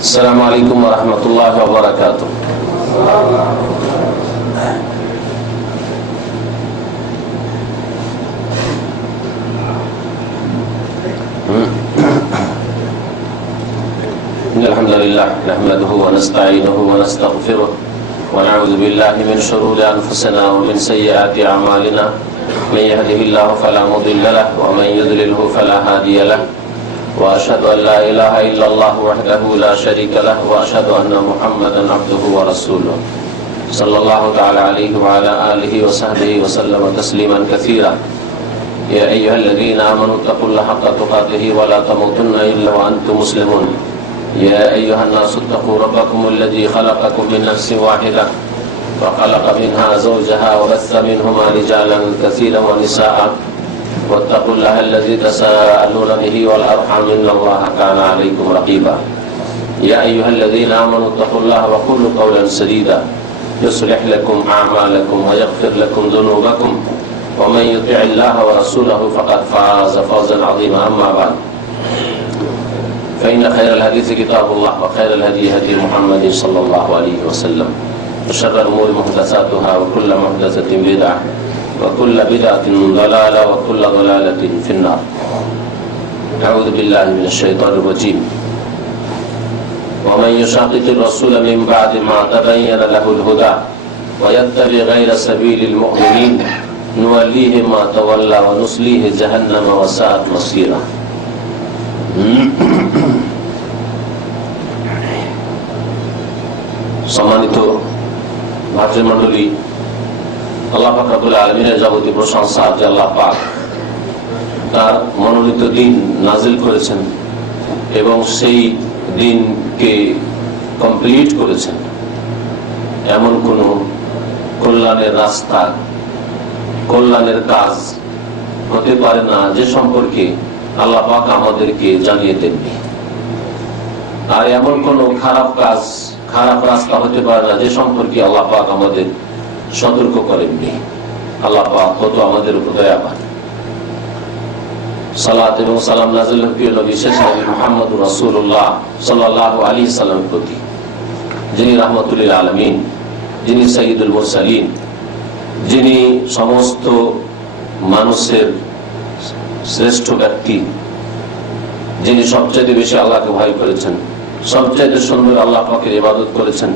আসসালামু আলাইকুম ওয়া রাহমাতুল্লাহি ওয়া বারাকাতুহু। ইন্নাল হামদালিল্লাহ নাহমাদুহু ওয়া নাস্তাঈনুহু ওয়া নাস্তাগফিরুহু ওয়া নাউযু বিল্লাহি মিন শুরুরি আনফুসিনা ওয়া মিন সাইয়্যাতি আ'মালিনা মান ইয়াহদিহিল্লাহু ফালা মুদিল্লা লাহু ওয়া মান ইউদ্লিলহু ফালা হাদিয়া লাহু وأشهد أن لا إله إلا الله وحده لا شريك له وأشهد أن محمدا عبده ورسوله صلى الله تعالى عليه وعلى آله وصحبه وسلم تسليما كثيرا. يا أيها الذين آمنوا اتقوا الله حق تقاته ولا تموتن إلا وأنتم مسلمون. يا أيها الناس اتقوا ربكم الذي خلقكم من نفس واحدة وخلق منها زوجها وبث منهما رجالا كثيرا ونساء واتقوا الله الذي تساءلون به والأرحام إن الله كان عليكم رقيبا. يا أيها الذين آمنوا اتقوا الله وقولوا قولا سديدا يصلح لكم أعمالكم ويغفر لكم ذنوبكم ومن يطع الله ورسوله فقد فاز فوزا عظيما. أما بعد فإن خير الحديث كتاب الله وخير الهدي هدي محمد صلى الله عليه وسلم وشر الأمور محدثاتها وكل محدثة بدعة وكل بدعة ضلالة وكل ضلالة في النار. أعوذ بالله من الشيطان الرجيم. ومن يشاقق الرسول من بعد ما تبين له الهدى ويتبع غير سبيل المؤمنين نوليه ما تولى ونصليه جهنم وساءت مصيرا. সম্মানিত ভাতৃমণ্ডলী, আল্লাহ পাক রব্বুল আলামিনের যাবতীয় প্রশংসা যে আল্লাহ পাক তার মনোনীত দিন নাজিল করেছেন এবং সেই দিনকে কমপ্লিট করেছেন। এমন কোন কল্যাণের রাস্তা, কল্যাণের কাজ হতে পারে না যে সম্পর্কে আল্লাহ পাক আমাদেরকে জানিয়ে দেননি, আর এমন কোন খারাপ কাজ, খারাপ রাস্তা হতে পারে না যে সম্পর্কে আল্লাহ পাক আমাদের সতর্ক করেননি। আল্লাহ পাক কত আমাদের উপর দয়াবান। সালাত এবং সালাম নাযিল হোক প্রিয় নবী শেষ নবী মুহাম্মদুর রাসূলুল্লাহ সাল্লাল্লাহু আলাইহি সাল্লামের প্রতি, যিনি রাহমাতুল লিল আলামিন, যিনি সাইয়্যিদুল মুরসালিন, যিনি সমস্ত মানুষের শ্রেষ্ঠ ব্যক্তি, যিনি সবচেয়ে বেশি আল্লাহকে ভয় করেছেন, সবচেয়ে সুন্দর আল্লাহ পাকের ইবাদত করেছেন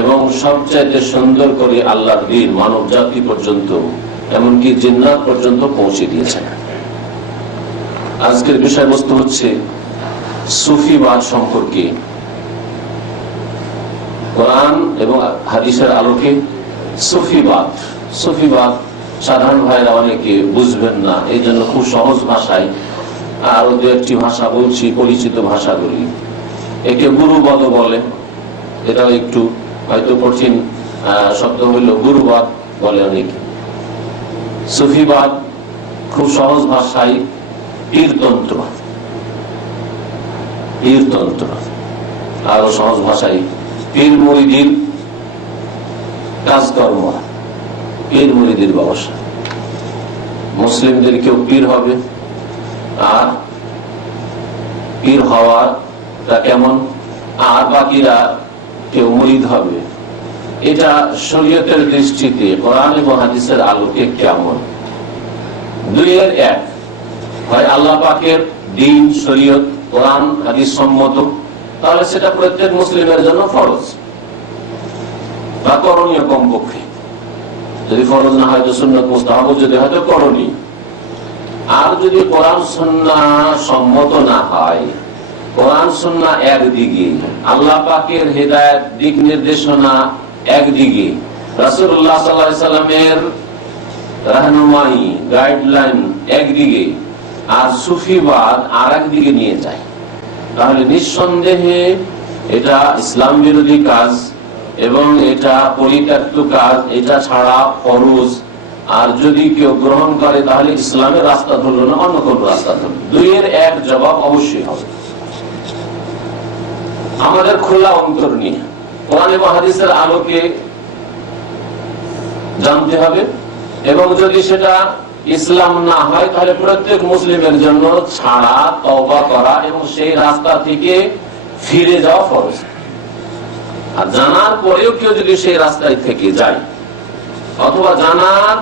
এবং সবচাইতে সুন্দর করে আল্লাহর দ্বীন মানব জাতি পর্যন্ত, এমনকি জিন্নাত পর্যন্ত পৌঁছে দিয়েছেন। আজকের বিষয়বস্তু হচ্ছে সুফিবাদ সম্পর্কে। কোরআন এবং হাদিসের আলোকে সুফিবাদ, সুফিবাদ সাধারণ ভাইরা অনেকে বুঝবেন না, এই জন্য খুব সহজ ভাষায় আরো দু একটি ভাষা বলছি, পরিচিত ভাষাগুলি। একে গুরুবাদ বলে, এটাও একটু হয়তো কঠিন শব্দ হইল, গুরুবাদ বলে অনেকে। সুফিবাদ খুব সহজ ভাষায় পীরতন্ত্র, পীরতন্ত্র, আরো সহজ ভাষায় পীর মুরিদির কাজকর্ম, পীর মুরিদির ব্যবসা। মুসলিমদের কেউ পীর হবে, আর পীর হওয়াটা কেমন, আর বাকিরা কেউ মুরিদ হবে, এটা শরীয়তের দৃষ্টিতে কোরআন এবং হাদিসের আলোকে কেমন? দুইয়ের এক, হয় আল্লাহ পাকের দ্বীন শরীয়ত কোরআন হাদিস সম্মত, তাহলে সেটা প্রত্যেক মুসলিমের জন্য ফরজ বা করণীয়, কমপক্ষে। যদি ফরজ না হয় তো সুন্নাত মুস্তাহাব, যদি হয়তো করণীয়। আর যদি কোরআন সুন্নাহ সম্মত না হয়, কোরআন সুন্নাহ একদিকে, আল্লাহ পাকের হেদায়েত দিক নির্দেশনা একদিকে, রাসূলুল্লাহ সাল্লাল্লাহু আলাইহি সাল্লামের রাহনুমাই গাইডলাইন একদিকে, আর সুফিবাদ আর একদিকে নিয়ে যায়, তাহলে নিঃসন্দেহে এটা ইসলাম বিরোধী কাজ এবং এটা পরিত্যক্ত কাজ। এটা ছাড়া ফরজ, আর যদি কেউ গ্রহণ করে তাহলে ইসলামের রাস্তা ধরল না, অন্য কোন রাস্তা ধরল। দুইয়ের এক জবাব অবশ্যই হবে। আমাদের খোলা অন্তর নিয়ে কোরআন এবং হাদিসের আলোকে জানতে হবে, এবং যদি সেটা ইসলাম না হয় তাহলে প্রত্যেক মুসলিমের জন্য ছাড়া, তওবা করা এবং সেই রাস্তা থেকে ফিরে যাওয়া ফরজ। আর জানার পরেও কেউ যদি সেই রাস্তায় থেকে যায়, অথবা জানার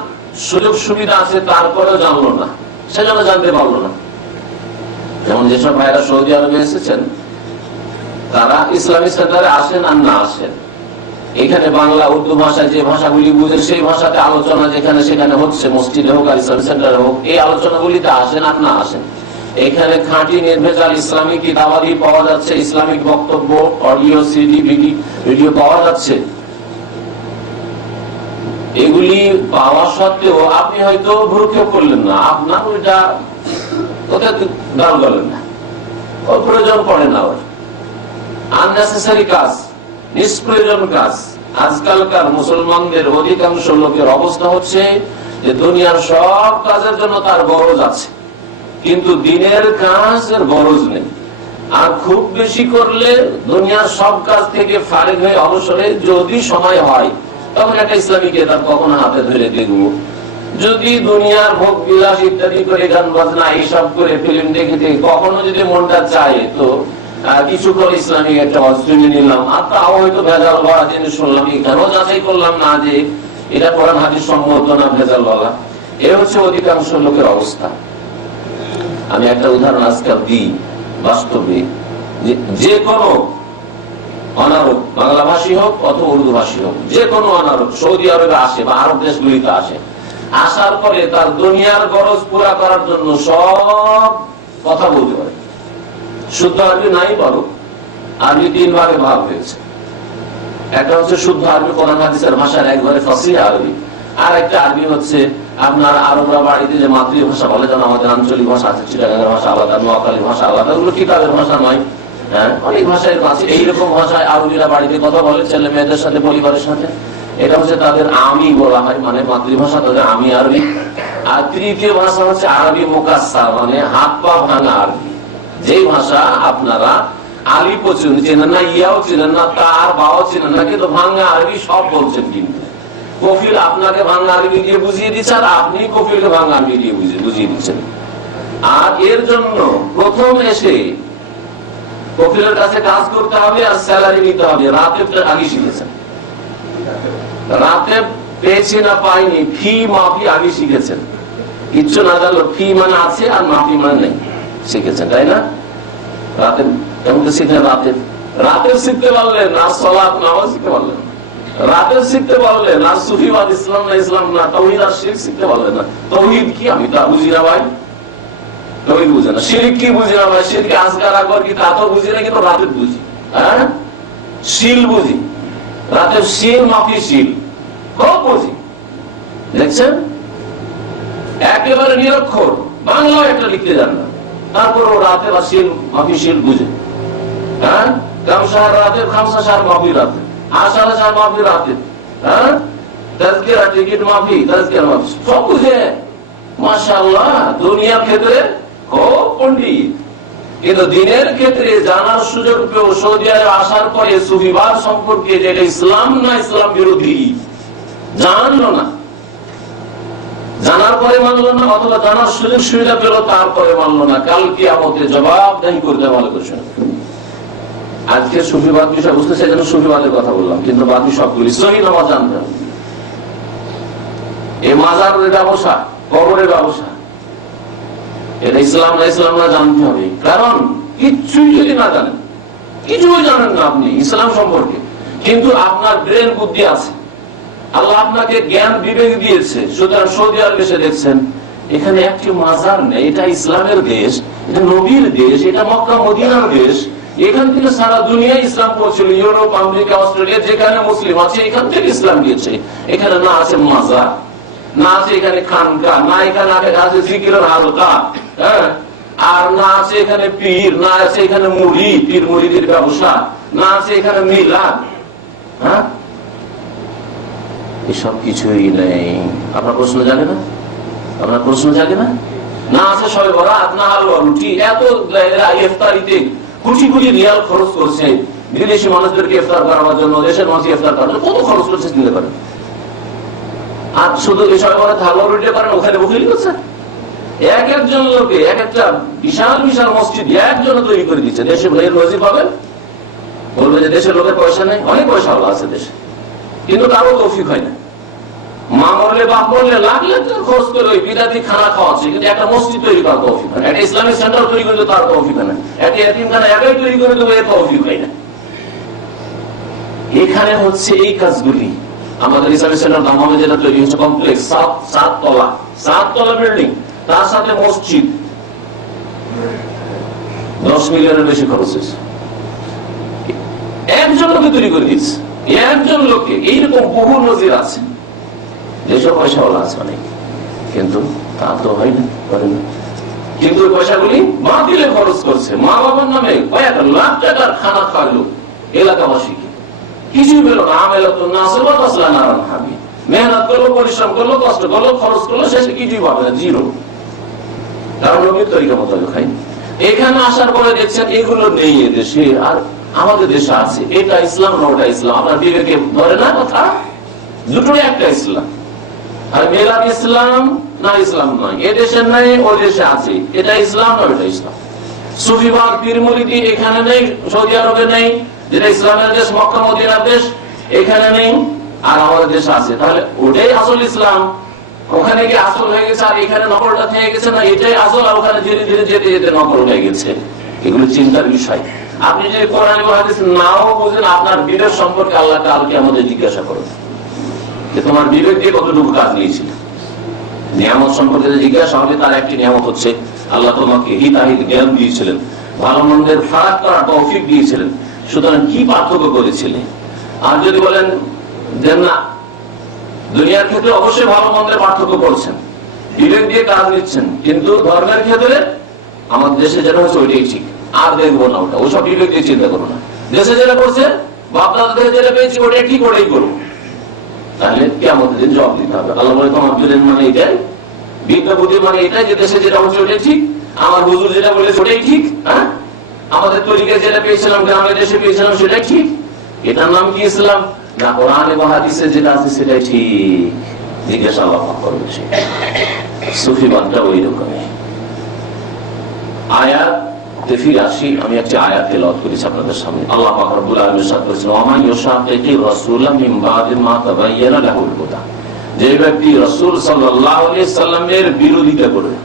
সুযোগ সুবিধা আছে তারপরেও জানলো না, সেজন্য জানতে পারলো না। যেমন যেসব ভাইরা সৌদি আরবে এসেছেন, তারা ইসলামী সেন্টারে আসেন আর না আসেন, এখানে বাংলা উর্দু ভাষায় যে ভাষাগুলি বুঝে সেই ভাষাতে আলোচনা যেখানে সেখানে হচ্ছে, মসজিদে হোক আর ইসলামী সেন্টারে হোক, এই আলোচনাগুলিতে আসেন আর না আসেন, এখানে খাঁটি নির্ভেজাল ইসলামিক কিতাবাদি পাওয়া যাচ্ছে, ইসলামিক বক্তব্য, অডিও, সিডি, ভিডিও পাওয়া যাচ্ছে। এগুলি পাওয়া সত্ত্বেও আপনি হয়তো ভ্রুক্ষেপ করলেন না, আপনার ওইটা কোথায় গাল গলেন না, ওর প্রয়োজন পড়ে না, ওর আননেসেসারি কাজ, নিষ্প্রয়োজন কাজ। আজকালকার মুসলমানদের অধিকাংশ লোকের অবস্থা হচ্ছে যে দুনিয়ার সব কাজের জন্য তার গরজ আছে, কিন্তু দিনের কাজের গরজ নেই। আর খুব বেশি করলে দুনিয়ার সব কাজ থেকে ফারেক হয়ে অবসরে যদি সময় হয়, তখন একটা ইসলামী কিতাব কখনো হাতে ধরে দেখবো। যদি দুনিয়ার ভোগ বিলাস ইত্যাদি করে, গান বাজনা এইসব করে, ফিল্ম দেখে কখনো যদি মনটা চায়, তো কিছু করে ইসলামিক একটা শুনে নিলাম, আর তাও হয়তো ভেজাল ভরা জিনিস শুনলাম, এখানেও যাচাই করলাম না যে এটা কোরআন হাদিস সম্মত না ভেজাল বলা। এ হচ্ছে অধিকাংশ লোকের অবস্থা। আমি একটা উদাহরণ আজকাল দিই, বাস্তবে যে কোনো অনারব, বাংলা ভাষী হোক অথবা উর্দু ভাষী হোক, যে কোনো অনারব সৌদি আরবে আসে বা আরব দেশগুলিতে আসে, আসার পরে তার দুনিয়ার গরজ পুরা করার জন্য সব কথা বলতে পারে। শুদ্ধ আরবি নাই বলো, আরবি 3 ভাগে ভাগ হয়েছে। একটা হচ্ছে শুদ্ধ আরবি, কোরআন হাদিসের ভাষার একবারে ফাসিহ আরবি, আর একটা আরবি হচ্ছে আপনার আরবরা বাড়িতে যে মাতৃভাষা বলে, যেন আমাদের আঞ্চলিক ভাষা আছে, চিটাগাঙ্গের ভাষা আলাদা, নোয়াখালীর ভাষা আলাদা, ওগুলো কিতাবের ভাষা নয়। হ্যাঁ, অনেক ভাষায় আছে। এইরকম ভাষায় আরবিরা বাড়িতে কথা বলে, ছেলে মেয়েদের সাথে, পরিবারের সাথে। এটা হচ্ছে তাদের আমি বলা হয়, মানে মাতৃভাষা তাদের আমি আরবি। আর তৃতীয় ভাষা হচ্ছে আরবি মুকাসসার, মানে হাত পা ভাঙা আরবি, যে ভাষা আপনারা আলিফও চেনেন না, ইয়াও চেনেন না, তার বাও চেনেন না, কিন্তু ভাঙা আরবি সব বলছেন। কিন্তু কফিল আপনাকে ভাঙা আরবি দিয়ে বুঝিয়ে দিচ্ছে, আর আপনি কফিলকে ভাঙা আরবি দিয়ে বুঝিয়ে দিচ্ছেন। আর এর জন্য প্রথম এসে কফিলের কাছে কাজ করতে হবে আর স্যালারি নিতে হবে। রাতে আগে শিখেছেন, রাতে পেয়েছি না পাইনি, ফি মাফি আগে শিখেছেন। কিচ্ছু না জানলো, ফি মানে আছে আর মাফি মানে নেই, শিখেছেন, তাই না? রাতে কেমন শিখলেন? রাতের শিখতে পারলেন না, সালাত নামাজ শিখতে পারলেন না। রাতের শিখতে পারলেন আর সুফিবাদ, ইসলাম না ইসলাম না, তাওহীদ আর শিরক শিখতে পারলেন না। তাওহীদ কি আমি তা বুঝি না ভাই, তাওহীদ বুঝে না। শিরক কি বুঝি না ভাই, শিরক আসগার আকবার কি তা তো বুঝি না, কিন্তু রাতের বুঝি। হ্যাঁ, শিল বুঝি, রাতের শিল মাফি শিল খুব বুঝি। দেখছেন, একেবারে নিরক্ষর, বাংলা একটা লিখতে জান না, তারপর ও রাতে বা শিল মাফি শিল বুঝে। হ্যাঁ, কামসার রাতে, খামসা সার মাফি রাতে, আশারা সার মাফি রাতে, হ্যাঁ, তাজকিরা টিকিট মাফি, তাজকিরা মাফি সব বুঝে। মাশাআল্লাহ, দুনিয়ার ক্ষেত্রে খুব পণ্ডিত, কিন্তু দিনের ক্ষেত্রে জানার সুযোগ পেও সৌদি আরবে আসার পরে সুফিবাদ সম্পর্কে, যেটা ইসলাম না ইসলাম বিরোধী, জানলো না। জানার পরে মানলো না, অথবা জানার সুযোগ সুবিধা পেল তারপরে মানলো না। কাল কিয়ামতে জবাবদাহি করতে ভালো করে শুনে। আজকে সুফিবাদ বিষয় বুঝতে চাই, যেন সুফিবাদের কথা বললাম, কিন্তু বাকি সবগুলি সহি নামাজ জানতে হবে। এই মাজারের ব্যবসা, কবরের ব্যবসা, এটা ইসলাম না ইসলাম না জানতে হবে। কারণ কিচ্ছুই যদি না জানেন, কিছুই জানেন না আপনি ইসলাম সম্পর্কে, কিন্তু আপনার ব্রেন বুদ্ধি আছে, আল্লাহ আপনাকে জ্ঞান বিবেক দিয়েছে, সুতরাং সৌদি আরবে এসে দেখছেন এখানে একটি মাজার নেই, এটা ইসলামের দেশ, এটা নবীর দেশ, এটা মক্কা মদিনার দেশ, এখান থেকে সারা দুনিয়া ইসলাম পৌঁছল, ইউরোপ, আমেরিকা, অস্ট্রেলিয়া, যেখানে মুসলিম আছে এখান থেকে ইসলাম গিয়েছে। এখানে না আছে মাজার, না আছে এখানে খানকা, না এখানে আছে জিকিরের হালকা, হ্যাঁ, আর না আছে এখানে পীর, না আছে এখানে মুড়ি, পীর মুড়িদের ব্যবসা, না আছে এখানে মিলাদ। হ্যাঁ, এসব কিছুই নেই। আপনার প্রশ্ন জাগে না? আপনার প্রশ্ন জাগে না? না আছে সবে বরাত, না হালুয়া রুটি, এত ইফতারিতে কোটি কোটি রিয়াল খরচ করছে বিদেশি মানুষদেরকে ইফতার করার জন্য, দেশের মানুষ ইফতার করার জন্য কত খরচ করছে দিতে পারেন। আর শুধু এই সবে বরাত হালুয়া রুটি পারেন, ওখানে বকিলি করছে। এক একজন লোকে এক একটা বিশাল বিশাল মসজিদ একজনে তৈরি করে দিচ্ছে। দেশে ভাইয়ের নজির পাবেন? বলবে যে দেশের লোকের পয়সা নেই, অনেক পয়সা হলো আছে দেশে, কিন্তু কারো তৌফিক হয় না। মা মরলে বাপ মরলে লাখ লাখ টাকা খরচ করে ওই বিদাতি খানা খাওয়াচ্ছে, কিন্তু একটা মসজিদ তৈরি করার তৌফিক হয় না, একটা ইসলামিক সেন্টার তৈরি করতে তার তৌফিক হয় না, একটা এতিমখানা একাই তৈরি করে দেবো এর তৌফিক হয় না। এখানে হচ্ছে এই কাজগুলি। আমাদের ইসলামিক সেন্টার দামামে যেটা তৈরি হচ্ছে কমপ্লেক্স, 7 তলা বিল্ডিং, তার সাথে মসজিদ, 10 মিলিয়নের বেশি খরচ হয়েছে। একজন লোকে তৈরি করে দিচ্ছে, একজন লোককে। এইরকম বহু নজির আছে, যেসব পয়সাওয়ালা আছে অনেক, কিন্তু তা তো হয় না, করে না। কিন্তু ওই পয়সাগুলি বাতিলে খরচ করছে, মা বাবার নামে কয়েক লাখ টাকার খানা খাওয়ালো এলাকাবাসীকে, কিছুই পেল না। আমেলা তো না আসলে নারায়ণ হাবি, মেহনত করলো, পরিশ্রম করলো, কষ্ট করলো, খরচ করলো, শেষে কিছুই পাবে না, জিরো। কারণ নবীর তরিকা মোতাবেক হয়। এখানে আসার পরে দেখছেন এগুলো নেই এদেশে, আর আমাদের দেশে আছে। এটা ইসলাম না ওটা ইসলাম, আপনার বিবেকে ধরে না কথা? দুটোই একটা ইসলাম। আর মেলাদ ইসলাম না ইসলাম নয়, এদেশের নাই ও দেশে আছে, এটা ইসলাম না ওটা ইসলাম। সুফিবাদ পীর মুরিদি এখানে নেই, সৌদি আরবে নেই, যেটা ইসলামের দেশ, মক্কা মদিনার দেশ, এখানে নেই, আর আমাদের দেশে আছে। তাহলে ওটাই আসল ইসলাম, ওখানে গিয়ে আসল হয়ে গেছে, আর এখানে নকলটা থেকে গেছে না, এটাই আসল, আর ওখানে ধীরে ধীরে যেতে যেতে নকল হয়ে গেছে। এগুলো চিন্তার বিষয়। আপনি যদি কোরআন এবং হাদিস নাও বুঝেন, আপনার বিবেক সম্পর্কে আল্লাহ কালকে আমাদের জিজ্ঞাসা করবেন যে তোমার বিবেক দিয়ে কতটুকু কাজ নিয়েছিল। নিয়ামত সম্পর্কে জিজ্ঞাসা হবে, তার একটি নিয়ামত হচ্ছে আল্লাহ তোমাকে হিতাহিত জ্ঞান দিয়েছিলেন, ভালো মন্দের ফারাক করার তৌফিক দিয়েছিলেন, সুতরাং কি পার্থক্য করেছিলেন। আর যদি বলেন যে না, দুনিয়ার ক্ষেত্রে অবশ্যই ভালো মন্দের পার্থক্য করছেন, বিবেক দিয়ে কাজ নিচ্ছেন, কিন্তু ধর্মের ক্ষেত্রে আমাদের দেশে যেটা হচ্ছে ওইটাই ঠিক, আর দেখবো না ওটা, ওসব বিবেক দিয়ে চিন্তা করবো না। দেশে যেটা করছে, বাপদাদের যেটা পেয়েছি ওটাই ঠিক, ওটাই করবো। তাহলে কেমন দিন জবাব দিতে হবে। আল্লাহ বলে তোমার মানে এটাই, বিদ্যা বুদ্ধি মানে এটাই, যে দেশে যেটা হচ্ছে ওটাই ঠিক, আমার হুজুর যেটা বলেছে ওটাই ঠিক, হ্যাঁ, আমাদের তরিকায় যেটা পেয়েছিলাম, গ্রামের দেশে পেয়েছিলাম সেটাই ঠিক। এটার নাম কি ইসলাম? না, কোরআন এবং হাদিসে যেটা আছে সেটাই ঠিক। জিজ্ঞাসা আল্লাহ করবে। সুফিবাদটা ওই রকমই। আয়াতে ফিরে আসি, আমি একটি আয়াত তেলাওয়াত করেছি আপনাদের সামনে। আল্লাহ পাক রব্বুল আলামিন ইরশাদ করেছেন, ওয়া ইউশাকিকির রাসূলা মিন বাদি মা তাবায়্যানা লাহুল হুদা। যে ব্যক্তি রাসূল সাল্লাল্লাহু আলাইহি সাল্লামের বিরোধিতা করবে,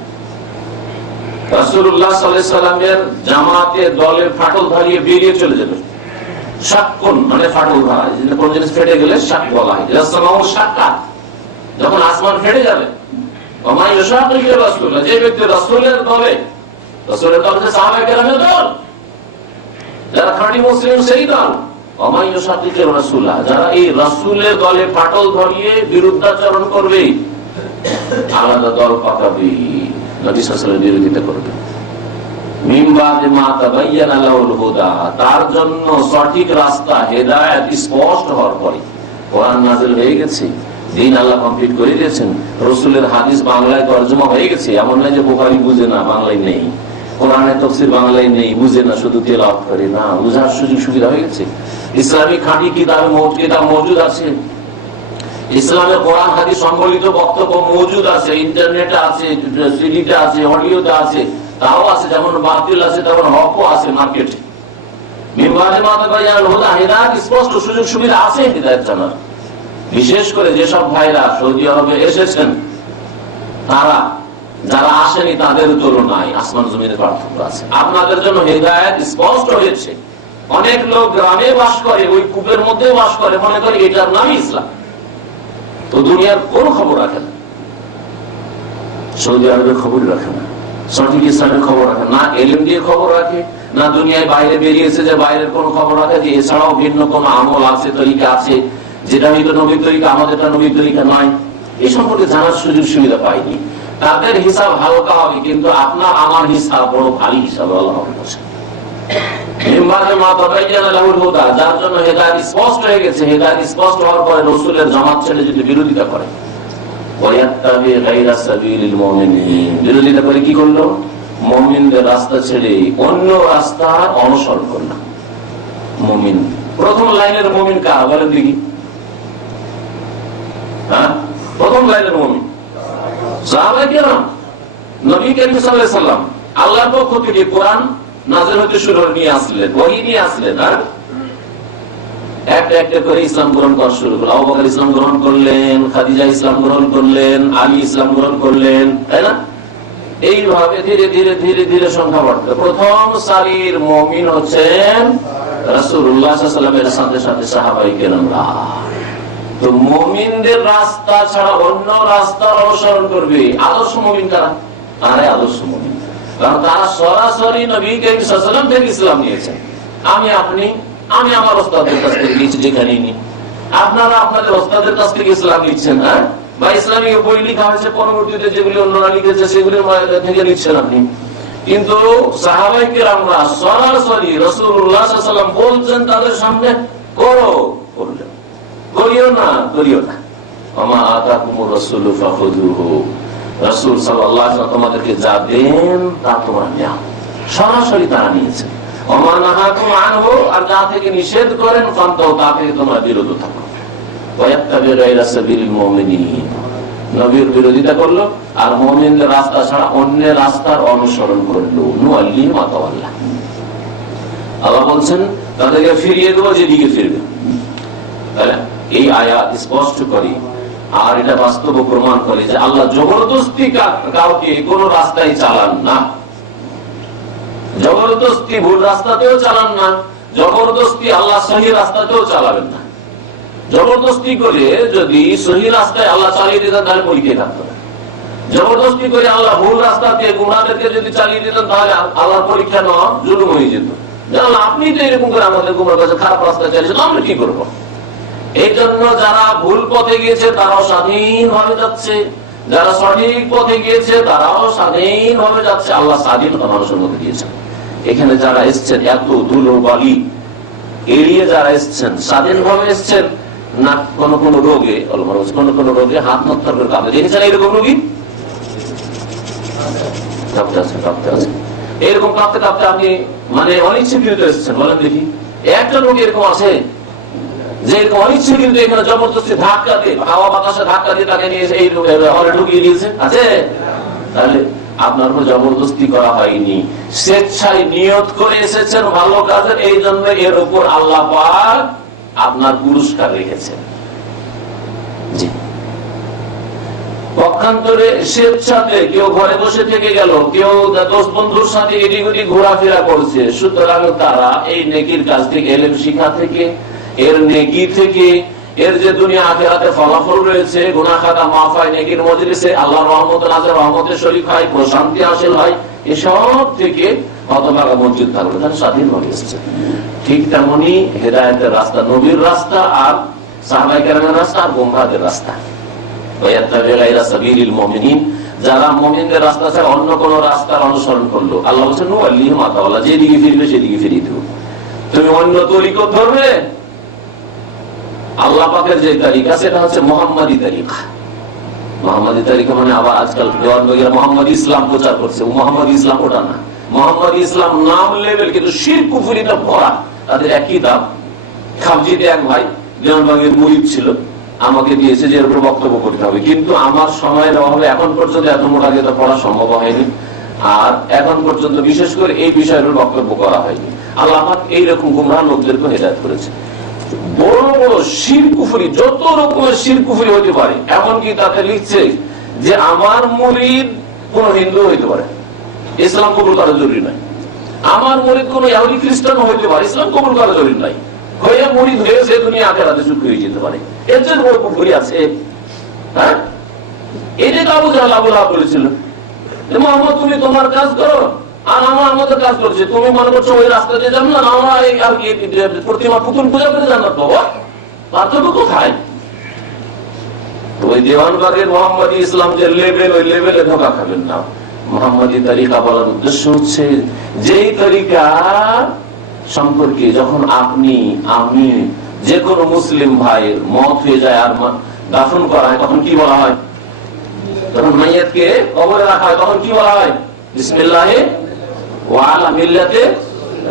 রাসূলুল্লাহ সাল্লাল্লাহু আলাইহি সাল্লামের জামাতে দলে ফাটল ধরিয়ে বেরিয়ে চলে যাবে। শাক্কুন মানে ফাটল ধরা, কোন জিনিস ফেটে গেলে শাক বলা হয়। শাক্কা, যখন আসমান ফেটে যাবে। ওয়া ইউশাকিকির রাসূলা, যে ব্যক্তি রাসূলের দলে, রাসূলের দল হচ্ছে সাহাবায়ে কেরামের দল, যারা খাঁটি মুসলিম সেই দল। ওয়া ইউশাকিকির রাসূলা, যারা এই রাসূলের দলে ফাটল ধরিয়ে বিরুদ্ধাচরণ করবে, আলাদা দল পাকাবে, নবী সাল্লাল্লাহু আলাইহি ওয়াসাল্লামের বিরোধিতা করবে। মিন বাদি মা তাবায়্যানা লাহুল হুদা, তার জন্য সঠিক রাস্তা, হেদায়েত স্পষ্ট হওয়ার পরে। কোরআন নাযিল হয়ে গেছে, দিন আল্লাহ কমপ্লিট করে দিয়েছেন, রাসূলের হাদিস বাংলায় তরজমা হয়ে গেছে। এমন নয় যে বুখারী বুঝে না, বাংলায় নেই, কোরআনের তাফসীর বাংলায় নেই, বুঝে না, শুধু তেলাওয়াত করে না, বুঝার সুযোগ সুবিধা হয়ে গেছে। ইসলামিক খাঁটি কিতাব মওজুদ আছে, ইসলামের কোরআন হাদিস সম্বলিত বক্তব্য মওজুদ আছে, ইন্টারনেটে আছে, সিডিতে আছে, অডিওতে আছে, তাও আছে। যেমন বাতিল আছে তেমন হকও আছে মার্কেটে। মিম্বারে মাতাবায়াল হুদা, হিদায়াত স্পষ্ট সুযোগ সুবিধা আছে হিদায়াত জানার। বিশেষ করে যেসব ভাইরা সৌদি আরবে এসেছেন, তারা যারা আসেনি তাদের তুলনায় আসমান জমিনের পার্থক্য আছে। আপনাদের জন্য হিদায়াত স্পষ্ট হয়েছে। অনেক লোক গ্রামে বাস করে, ওই কূপের মধ্যে বাস করে, মনে করে এটার নামই ইসলাম, তো দুনিয়ার কোন খবর রাখে না, সৌদি আরবের খবর রাখে না, সঠিক ইসলামের খবর রাখে না, এলএম দিয়ে খবর রাখে না, দুনিয়ায় বাইরে বেরিয়েছে যে বাইরের কোন খবর রাখে, যে এছাড়াও ভিন্ন কোন আমল আছে, তরিকা আছে, যেটা হয়তো নবীর তরিকা, আমাদেরটা নবীর তরিকা নয়, এই সম্পর্কে জানার সুযোগ সুবিধা পাইনি। তাদের হিসাব হালকা হবে, কিন্তু আপনার আমার হিসাব বড় ভারী হিসাব আল্লাহ বলেছেন। যার জন্য হেদায়েত স্পষ্ট হয়ে গেছে, হেদায়েত স্পষ্ট হওয়ার পরে রাসূলের জামাত ছেড়ে যদি বিরোধিতা করে, বিরোধিতা করে কি করলো? মুমিনদের রাস্তা ছেড়ে অন্য রাস্তা অনুসরণ করলো। মুমিন প্রথম লাইনের মুমিন কারা বলেন দেখি? হ্যাঁ, প্রথম লাইনের মুমিন সাহাবায়ে কেরাম, নবী করিম সাল্লাল্লাহু আলাইহি সাল্লাম আল্লাহর পক্ষ থেকে কোরআন নাযিল হতে শুরু নিয়ে আসলেন, ওহী নিয়ে আসলেন। আর একটা একটা করে ইসলাম গ্রহণ করা শুরু করলো। আবু বকর ইসলাম গ্রহণ করলেন, খাদিজা ইসলাম গ্রহণ করলেন, আলী ইসলাম গ্রহণ করলেন, তাই না? এইভাবে ধীরে ধীরে ধীরে ধীরে সংখ্যা বাড়তে প্রথম সারির মুমিন হচ্ছেন রাসূলুল্লাহ সাল্লাল্লাহু আলাইহি ওয়াসাল্লামের সাথে সাথে সাহাবায়ে কেরামরা। তো মুমিনদের রাস্তা ছাড়া অন্য রাস্তার অনুসরণ করবে আদর্শ মুমিন কারা? আরে আদর্শ মুমিন, কারণ তারা সরাসরি নবী করিম সাল্লাল্লাহু আলাইহি ওয়াসাল্লাম থেকে ইসলাম নিয়েছেন। আমি আমার ওস্তাদের কাছ থেকে নিয়েছি, যেখানে নি আপনারা আপনাদের ওস্তাদের কাছ থেকে ইসলাম নিচ্ছেন, হ্যাঁ, বা ইসলামিক বই লেখা হয়েছে পরবর্তীতে যেগুলি অন্যরা লিখেছে সেগুলির থেকে নিচ্ছেন আপনি। কিন্তু সাহাবায়ে কেরামরা সরাসরি রাসূলুল্লাহ সাল্লাল্লাহু আলাইহি ওয়াসাল্লাম বলছেন তাদের সামনে করো, করলেন, করিও না, করিও না। ওমা আতাকুমুর রাসূলু ফাখুযুহু, রাসূল সাল্লাল্লাহু আলাইহি ওয়াসাল্লাম তোমাদেরকে যা দেন তা তোমরা নাও, সরাসরি তারা নিয়েছেন। ওমা নাহাকুম আনহু, আর যা থেকে নিষেধ করেন ফান্তাহু, তা থেকে তোমরা বিরত থাকো। ওয়ায়াত্তাবি গায়রা সাবিলিল মুমিনিন, নবীর বিরোধিতা করলো আর মুমিনদের রাস্তা ছাড়া অন্য রাস্তার অনুসরণ করলো, নুআল্লিহি মা তাওয়াল্লা। আল্লাহ বলছেন তাদেরকে ফিরিয়ে দেবো যেদিকে ফিরবে। এই আয়াত স্পষ্ট করে আর এটা বাস্তব প্রমাণ করে যে আল্লাহ জবরদস্তি কাউকে কোন রাস্তায় চালান না, জবরদস্তি ভুল রাস্তাতেও চালান না, জবরদস্তি আল্লাহ সহি রাস্তাতেও চালাবেন না। জবরদস্তি করে যদি সহি রাস্তায় আল্লাহ চালিয়ে দিতেন তাহলে পরীক্ষা থাকতো না। জবরদস্তি করে আল্লাহ ভুল রাস্তাতে গুনাহদেরকে যদি চালিয়ে দিতেন তাহলে আল্লাহর পরীক্ষা নেওয়া জুলুম হয়ে যেত। আল্লাহ আপনি তো এরকম করে আমাদের গুনার কাছে খারাপ রাস্তায় চালিয়েছেন, আমরা কি করবো? এই জন্য যারা ভুল পথে গিয়েছে তারাও স্বাধীন ভাবে যাচ্ছে, যারা সঠিক পথে গিয়েছে তারাও স্বাধীন ভাবে যাচ্ছে। আল্লাহ স্বাধীনতা মানুষের মধ্যে দিয়েছেন। এখানে যারা এসছেন এত ধুলো বালি এড়িয়ে যারা এসছেন, স্বাধীন ভাবে এসছেন না কোন কোন রোগে, কোন কোন রোগে হাত নত্তর করে কাঁপে। দেখেছেন এরকম রোগী এরকম কাঁপতে কাঁপতে আপনি মানে অনিচ্ছাকৃত এসছেন? বলেন দেখি একটা রোগী এরকম আছে যে এরকম অনিচ্ছাকৃত এখানে জবরদস্তি ধাক্কা দিয়ে, হাওয়া বাতাসে ধাক্কা দিয়ে তাকে নিয়ে এই হলে ঢুকিয়ে দিয়েছে? আছে? তাহলে আপনার উপর জবরদস্তি করা হয়নি, স্বেচ্ছায় নিয়ত করে এসেছেন ভালো কাজের, এই জন্য এর উপর আল্লাহ পাক আপনার পুরস্কার রেখেছেন। জি, পক্ষান্তরে স্বেচ্ছাতে কেউ ঘরে বসে থেকে গেল, কেউ দোস্ত বন্ধুর সাথে এদিক ওদিক ঘোরাফেরা করছে, সুতরাং তারা এই নেকির কাজ থেকে, ইলম শিক্ষা থেকে, এর নেকি থেকে, এর যে দুনিয়া আখিরাতে ফলাফল রয়েছে, গুনাহ খাতা মাফ হয়, নেকির মজলিসে আল্লাহর রহমত নাযিল, রহমতের শরীক হয়, প্রশান্তি হাসিল হয়, এসব থেকে হতভাগা বঞ্চিত থাকবে, তারা স্বাধীন হয়ে এসেছে। ঠিক তেমনি হেদায়েতের রাস্তা, নবীর রাস্তা আর সাহাবায়ে কেরামের রাস্তা আর গোমরাহদের রাস্তা। ওয়ায়াত্তাবি গায়রা সাবিলিল মুমিনিন, যারা মুমিনদের রাস্তা ছাড়া অন্য কোন রাস্তার অনুসরণ করলো, আল্লাহ বলেছেন নুআল্লিহি মা তাওয়াল্লা, যেদিকে ফিরবে সেদিকে ফিরিয়ে দেব। তুমি অন্য তরিকত ধরবে, আল্লাহ পাকের যে তরিকা সেটা হচ্ছে মুহাম্মাদি তরিকা। মুহাম্মাদি তরিকা মানে আবার আজকাল দেওয়ানবাগীরা মোহাম্মদ ইসলাম প্রচার করছে, মোহাম্মদ ইসলাম ওটা না। মোহাম্মদ ইসলাম নাম লেভেল, কিন্তু শিরক কুফরিতে ভরা। তাদের এক কিতাব, খাবজিতে এক ভাই দেওয়ানবাগীর মুরিদ ছিল, আমাকে দিয়েছে যে এর উপর বক্তব্য করতে হবে, কিন্তু আমার সময়ের অভাবে এখন পর্যন্ত এত মোটা কিতাব পড়া সম্ভব হয়নি, আর এখন পর্যন্ত বিশেষ করে এই বিষয়ের উপর বক্তব্য করা হয়নি। আল্লাহ পাক এইরকম গুমরাহ লোকদেরকে হেদায়েত করেছে। বড় বড় শিরক কুফরি, যত রকমের শিরক কুফরি হতে পারে, এমনকি তাতে লিখছে যে আমার মুরিদ কোন হিন্দু হইতে পারে, ইসলাম কবুল করা জরুরি নাই। আমার মুরিদ কোন ইহুদি খ্রিস্টান হইতে পারে, ইসলাম কবুল করা জরুরি নাই। হয়ে মুরিদ হয়েছে দুনিয়া আখিরাতে সুখ হয়ে যেতে পারে, এর জন্য বড় কুফরি আছে। হ্যাঁ, এই যে আবু জাহল আবু লাহাব বলেছিল যে মুহাম্মদ তুমি তোমার কাজ করো আর আমরা আমাদের কাজ করছি, তুমি মনে করছো ওই রাস্তা দিয়ে যাবো না, আমরা আর কি প্রতিমা পুতুল পূজা করে জান্নাত পাবো? পার্থক্য কোথায়? ওই দেওয়ানবাগের মোহাম্মদী ইসলাম যে লেভেল, ওই লেভেলে ধোঁকা খাবেন না। মোহাম্মদী তরিকা বলার উদ্দেশ্য হচ্ছে যেই তরিকা সম্পর্কে যখন আপনি আমি যে কোনো মুসলিম ভাইয়ের মত হয়ে যায় আর দাফন করা হয়, তখন কি বলা হয়? যখন মাইয়াতকে কবরে রাখা হয় তখন কি বলা হয়? বিসমিল্লাহি ওয়া আলা মিল্লাতে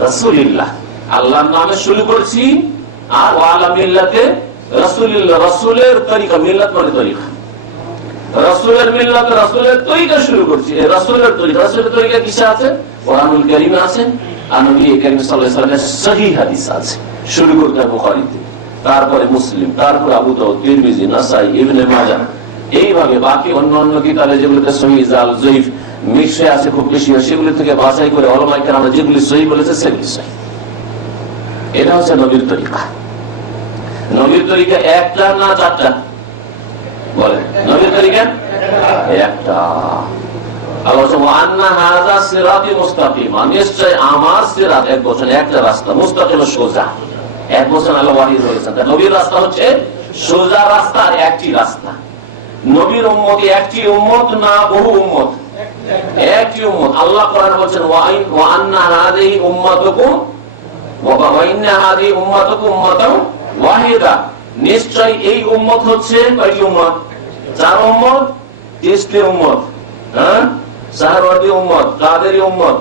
রাসূলিল্লাহ, আল্লাহর নামে শুরু করছি, আর ওয়া আলা মিল্লাতে রাসূলিল্লাহ, রাসূলের তরিকা, মিল্লাত মানে তরিকা, রাসূলের মিল্লাত, রাসূলের তরিকা শুরু করছি। রাসূলের তরিকা, রাসূলের তরিকা কিসে আছে? কোরআনুল কারীমে আছে, আর নবী করিম সাল্লাল্লাহু আলাইহি ওয়াসাল্লামের সহিহ হাদিস আছে। শুরু করতে হয় বুখারীতে, তারপরে মুসলিম, তারপরে আবু দাউদ, তিরমিজি, নাসাই, ইবনে মাজাহ, এইভাবে বাকি অন্য কিতাবে যেগুলোতে সহিহ, জাল, জয়ীফ মিক্সে আছে খুব বেশি, সেগুলি থেকে বাছাই করে উলামায়ে কেরাম যেগুলি সহিহ বলেছে সেগুলি সহিহ। এটা হচ্ছে নবীর তরিকা। নবীর তরিকা একটা না চারটা? বলেন, নবীর তরিকা একটা। নিশ্চয় আমার সিরাত, এক বছর একটা রাস্তা, মুস্তাকিম সোজা, এক বছর আল্লাহ ওয়াহিদ হয়েছেন। নবীর রাস্তা হচ্ছে সোজা রাস্তা, আর একটি রাস্তা। নবীর উম্মত একটি উম্মত না বহু উম্মত? একটি উম্মত। আল্লাহ কোরআনে বলছেন ওয়া আন্না হাযিহি উম্মাতুকুম ওয়া ইন্না হাযিহি উম্মাতুকুম উম্মাতান ওয়াহিদা। নিশ্চয় এই উম্মত হচ্ছে কয়টি উম্মত? চার উম্মত, চিশতি উম্মত, সাহারওয়ার্দী উম্মত, কাদেরী উম্মত,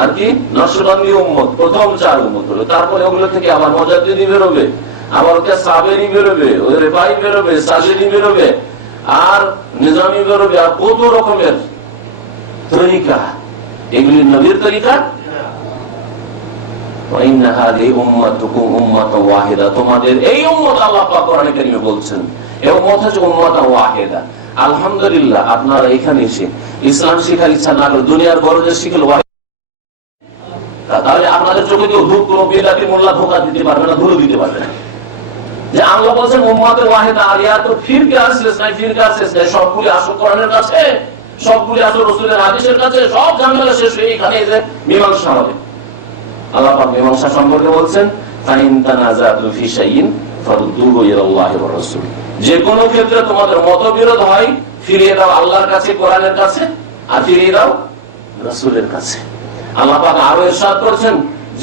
আর কি নকশবন্দি উম্মত। প্রথম চার উম্মত হলো। তারপরে ওগুলো থেকে আবার মুজাদ্দিদি বেরোবে, আবার ওকে সাবেরি বেরোবে, ওদের রেফাই বেরোবে, সাজেদি বেরোবে, আর নিজামি বেরোবে, আর কত রকমের তরিকা। এগুলি নবীর তরিকা। তোমাদের এই উম্মত আল্লাহ পাক কোরআনে কারীমে বলছেন এই উম্মত হচ্ছে উম্মাতান ওয়াহিদা। আলহামদুলিল্লাহ, আপনারা এখানে এসে ইসলাম শিখার ইচ্ছা না করে দুনিয়ার গরজের শিখল, তাহলে আপনাদের চোখে কেউ বিদাতি মোল্লা ধোঁকা দিতে পারবে না, ধুলো দিতে পারবে না। যে আল্লাহ বলছেন উম্মাতে ওয়াহিদা, আর ইয়া তো ফিরকে আর শেষ নাই, ফিরকে আর শেষ নাই। সবগুলি আসল কোরআনের কাছে, সবগুলি আসল রাসূলের হাদিসের কাছে, সব ঝামেলা শেষ হয়ে এখানে যে মীমাংসা হবে। আল্লাহ পাক মীমাংসা সম্পর্কে বলছেন ফাইন তানাযাতু ফি শাইইন ফারুদ্দুহু ইলাল্লাহি ওয়া রাসূল। যে কোনো ক্ষেত্রে তোমাদের মতবিরোধ হয়, ফিরিয়ে দাও আল্লাহর কাছে, কোরআনের কাছে, আর ফিরিয়ে দাও রাসূলের কাছে। আল্লাহ পাক আরো ইরশাদ করেছেন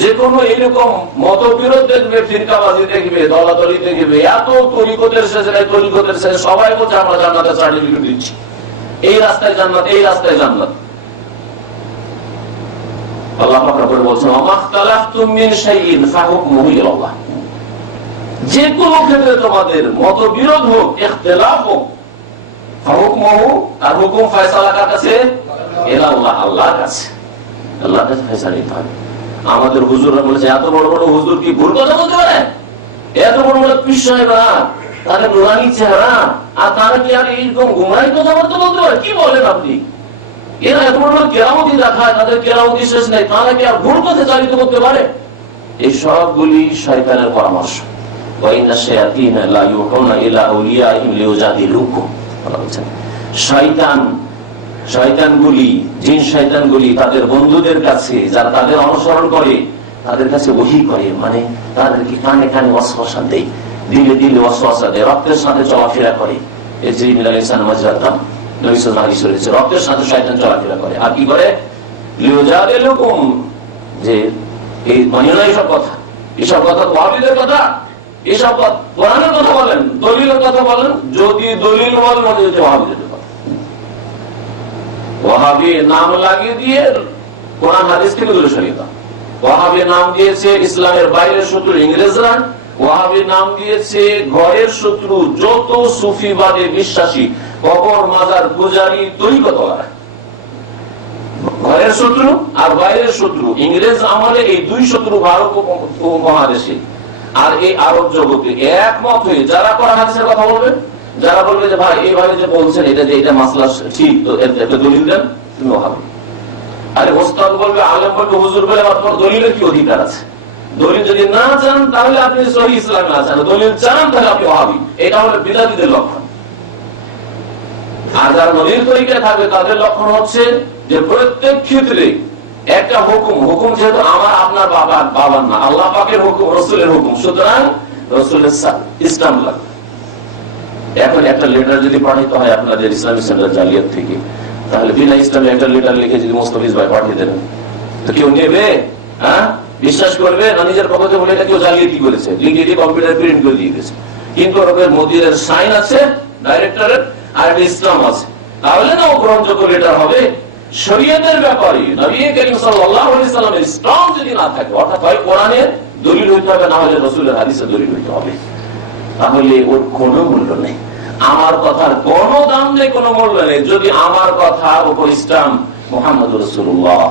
যে কোনো এরকম মতবিরোধ দেখবে, ফিরকাবাজি দেখবে, দলাদলি দেখবে, এত তরিকতের শেষে নাই, তরিকতের শেষে সবাই বলছে আমরা জান্নাতের সার্টিফিকেট দিচ্ছি, এই রাস্তায় জান্নাত, এই রাস্তায় জান্নাত। আল্লাহ পাক রব্বুল বলছেন ওয়ামাখতালাফতুম মিন শাইইন ফাহুকমুহু ইলাল্লাহ। যে কোনো ক্ষেত্রে তোমাদের মতবিরোধ হোক, ইখতিলাফ হোক, ফাহুকমুহু, আর হুকুম ফয়সালা কার কাছে? ইলাল্লাহ, আল্লাহর কাছে। আল্লাহর কাছে ফয়সালা নিতে হবে। আমাদের হুজুররা বলেছে এত বড় বড় হুজুর কি ভুল কথা বলতে পারে? এত বড় বড় পীর সাহেবরা, তাদের নুরানি চেহারা, আর তারা কি আর এইরকম গুমরাহি কথাবার্তা বলতে পারে? কি বলেন আপনি? এরা এত বড় কেরামতি দেখায়, তাদের কেরামতি শেষ নেই, তারা কি আর ভুল পথে চালিত করতে পারে? এই সবগুলি শয়তানের পরামর্শ। শয়তানগুলি, জিন শয়তানগুলি তাদের বন্ধুদের কাছে, যারা তাদের অনুসরণ করে, তাদের কাছে ওহী করে, মানে তাদেরকে কানে কানে ওয়াসওয়াসা দেয়, দিলে দিলে ওয়াসওয়াসা দেয়, রক্তের সাথে চলাফেরা করে। এই যে মিলাইসান মাজরাতাম রক্তের সাথে শয়তান চলাফেরা করে। আর কি করে? যে এই মানিও না এইসব কথা, এসব কথা ওয়াহাবীদের কথা, এসব কোরআনের কথা বলেন, দলিলের কথা বলেন। যদি দলিল বলেন ওয়াহাবীদের কথা, ওয়াহাবী নাম লাগিয়ে দিয়ে কোরআন হাদিস থেকে দূরে সরিয়ে দাও। ওয়াহাবী নাম দিয়েছে ইসলামের বাইরের শত্রু ইংরেজরা, ওয়াহাবী নাম দিয়েছে ঘরের শত্রু যত সুফিবাদে বিশ্বাসী, কবর মাজার পূজারী, তরিকতওয়ালা। ঘরের শত্রু আর বাইরের শত্রু, ইংরেজ আমলে এই দুই শত্রু ভারত মহাদেশে আর এই আরব জগতে একমত হয়ে যারা কোরআন হাদিসের কথা বলবে, যারা বলবে যে ভাই এইভাবে যে বলছেন এটা যে এটা মাসলা ঠিক, তো একটা দলিল দেন, তুমি ওয়াহাবী। আরে ওস্তাদ বলবে, আলেম বলবে, হুজুর বলে আপনার দলিলের কি অধিকার আছে? দলিল যদি না চান তাহলে আপনি সহিহ ইসলামে আছেন, দলিল চান তাহলে আপনি ওয়াহাবী। এটা হলো বিদাতীদের লক্ষণ। আর যারা নবীর তরিকায় থাকবে তাদের লক্ষণ হচ্ছে যে প্রত্যেক ক্ষেত্রে একটা হুকুম, হুকুম যেহেতু আমার আপনার বাবার না, আল্লাহ পাকের হুকুম, রসুলের হুকুম, সুতরাং রসুলের ইসলাম লাগবে। এখন একটা লেটার যদি পাঠাইতে হয় আপনাদের ইসলামিক সেন্টার জালিয়াত থেকে, তাহলে বিনা ইসলামে একটা লেটার লিখে যদি মুস্তাফিজ ভাই পাঠিয়ে দেন, তো কেউ নেবে? বিশ্বাস করবে না? নিজের পক্ষে বলে এটা কেউ জালিয়াতি করেছে, লিখে দিয়ে কম্পিউটার প্রিন্ট করে দিয়ে গেছে, কিন্তু ওর মোদির সাইন আছে, ডাইরেক্টরের, আর ইসলাম আছে, তাহলে না ও গ্রহণযোগ্য লেটার হবে। শরীয়তের ব্যাপারে নবী করিম সাল্লাল্লাহু আলাইহি সাল্লামের স্ট্রং যদি না থাকে, অর্থাৎ হয় কোরআনের দলিল হইতে হবে, না হলে রাসূলের হাদিসের দলিল হইতে হবে, তাহলে ওর কোনো মূল্য নেই। আমার কথার কোনো দাম নেই, কোনো মূল্য নেই, যদি আমার কথার উপর ইসলাম মুহাম্মদুর রাসূলুল্লাহ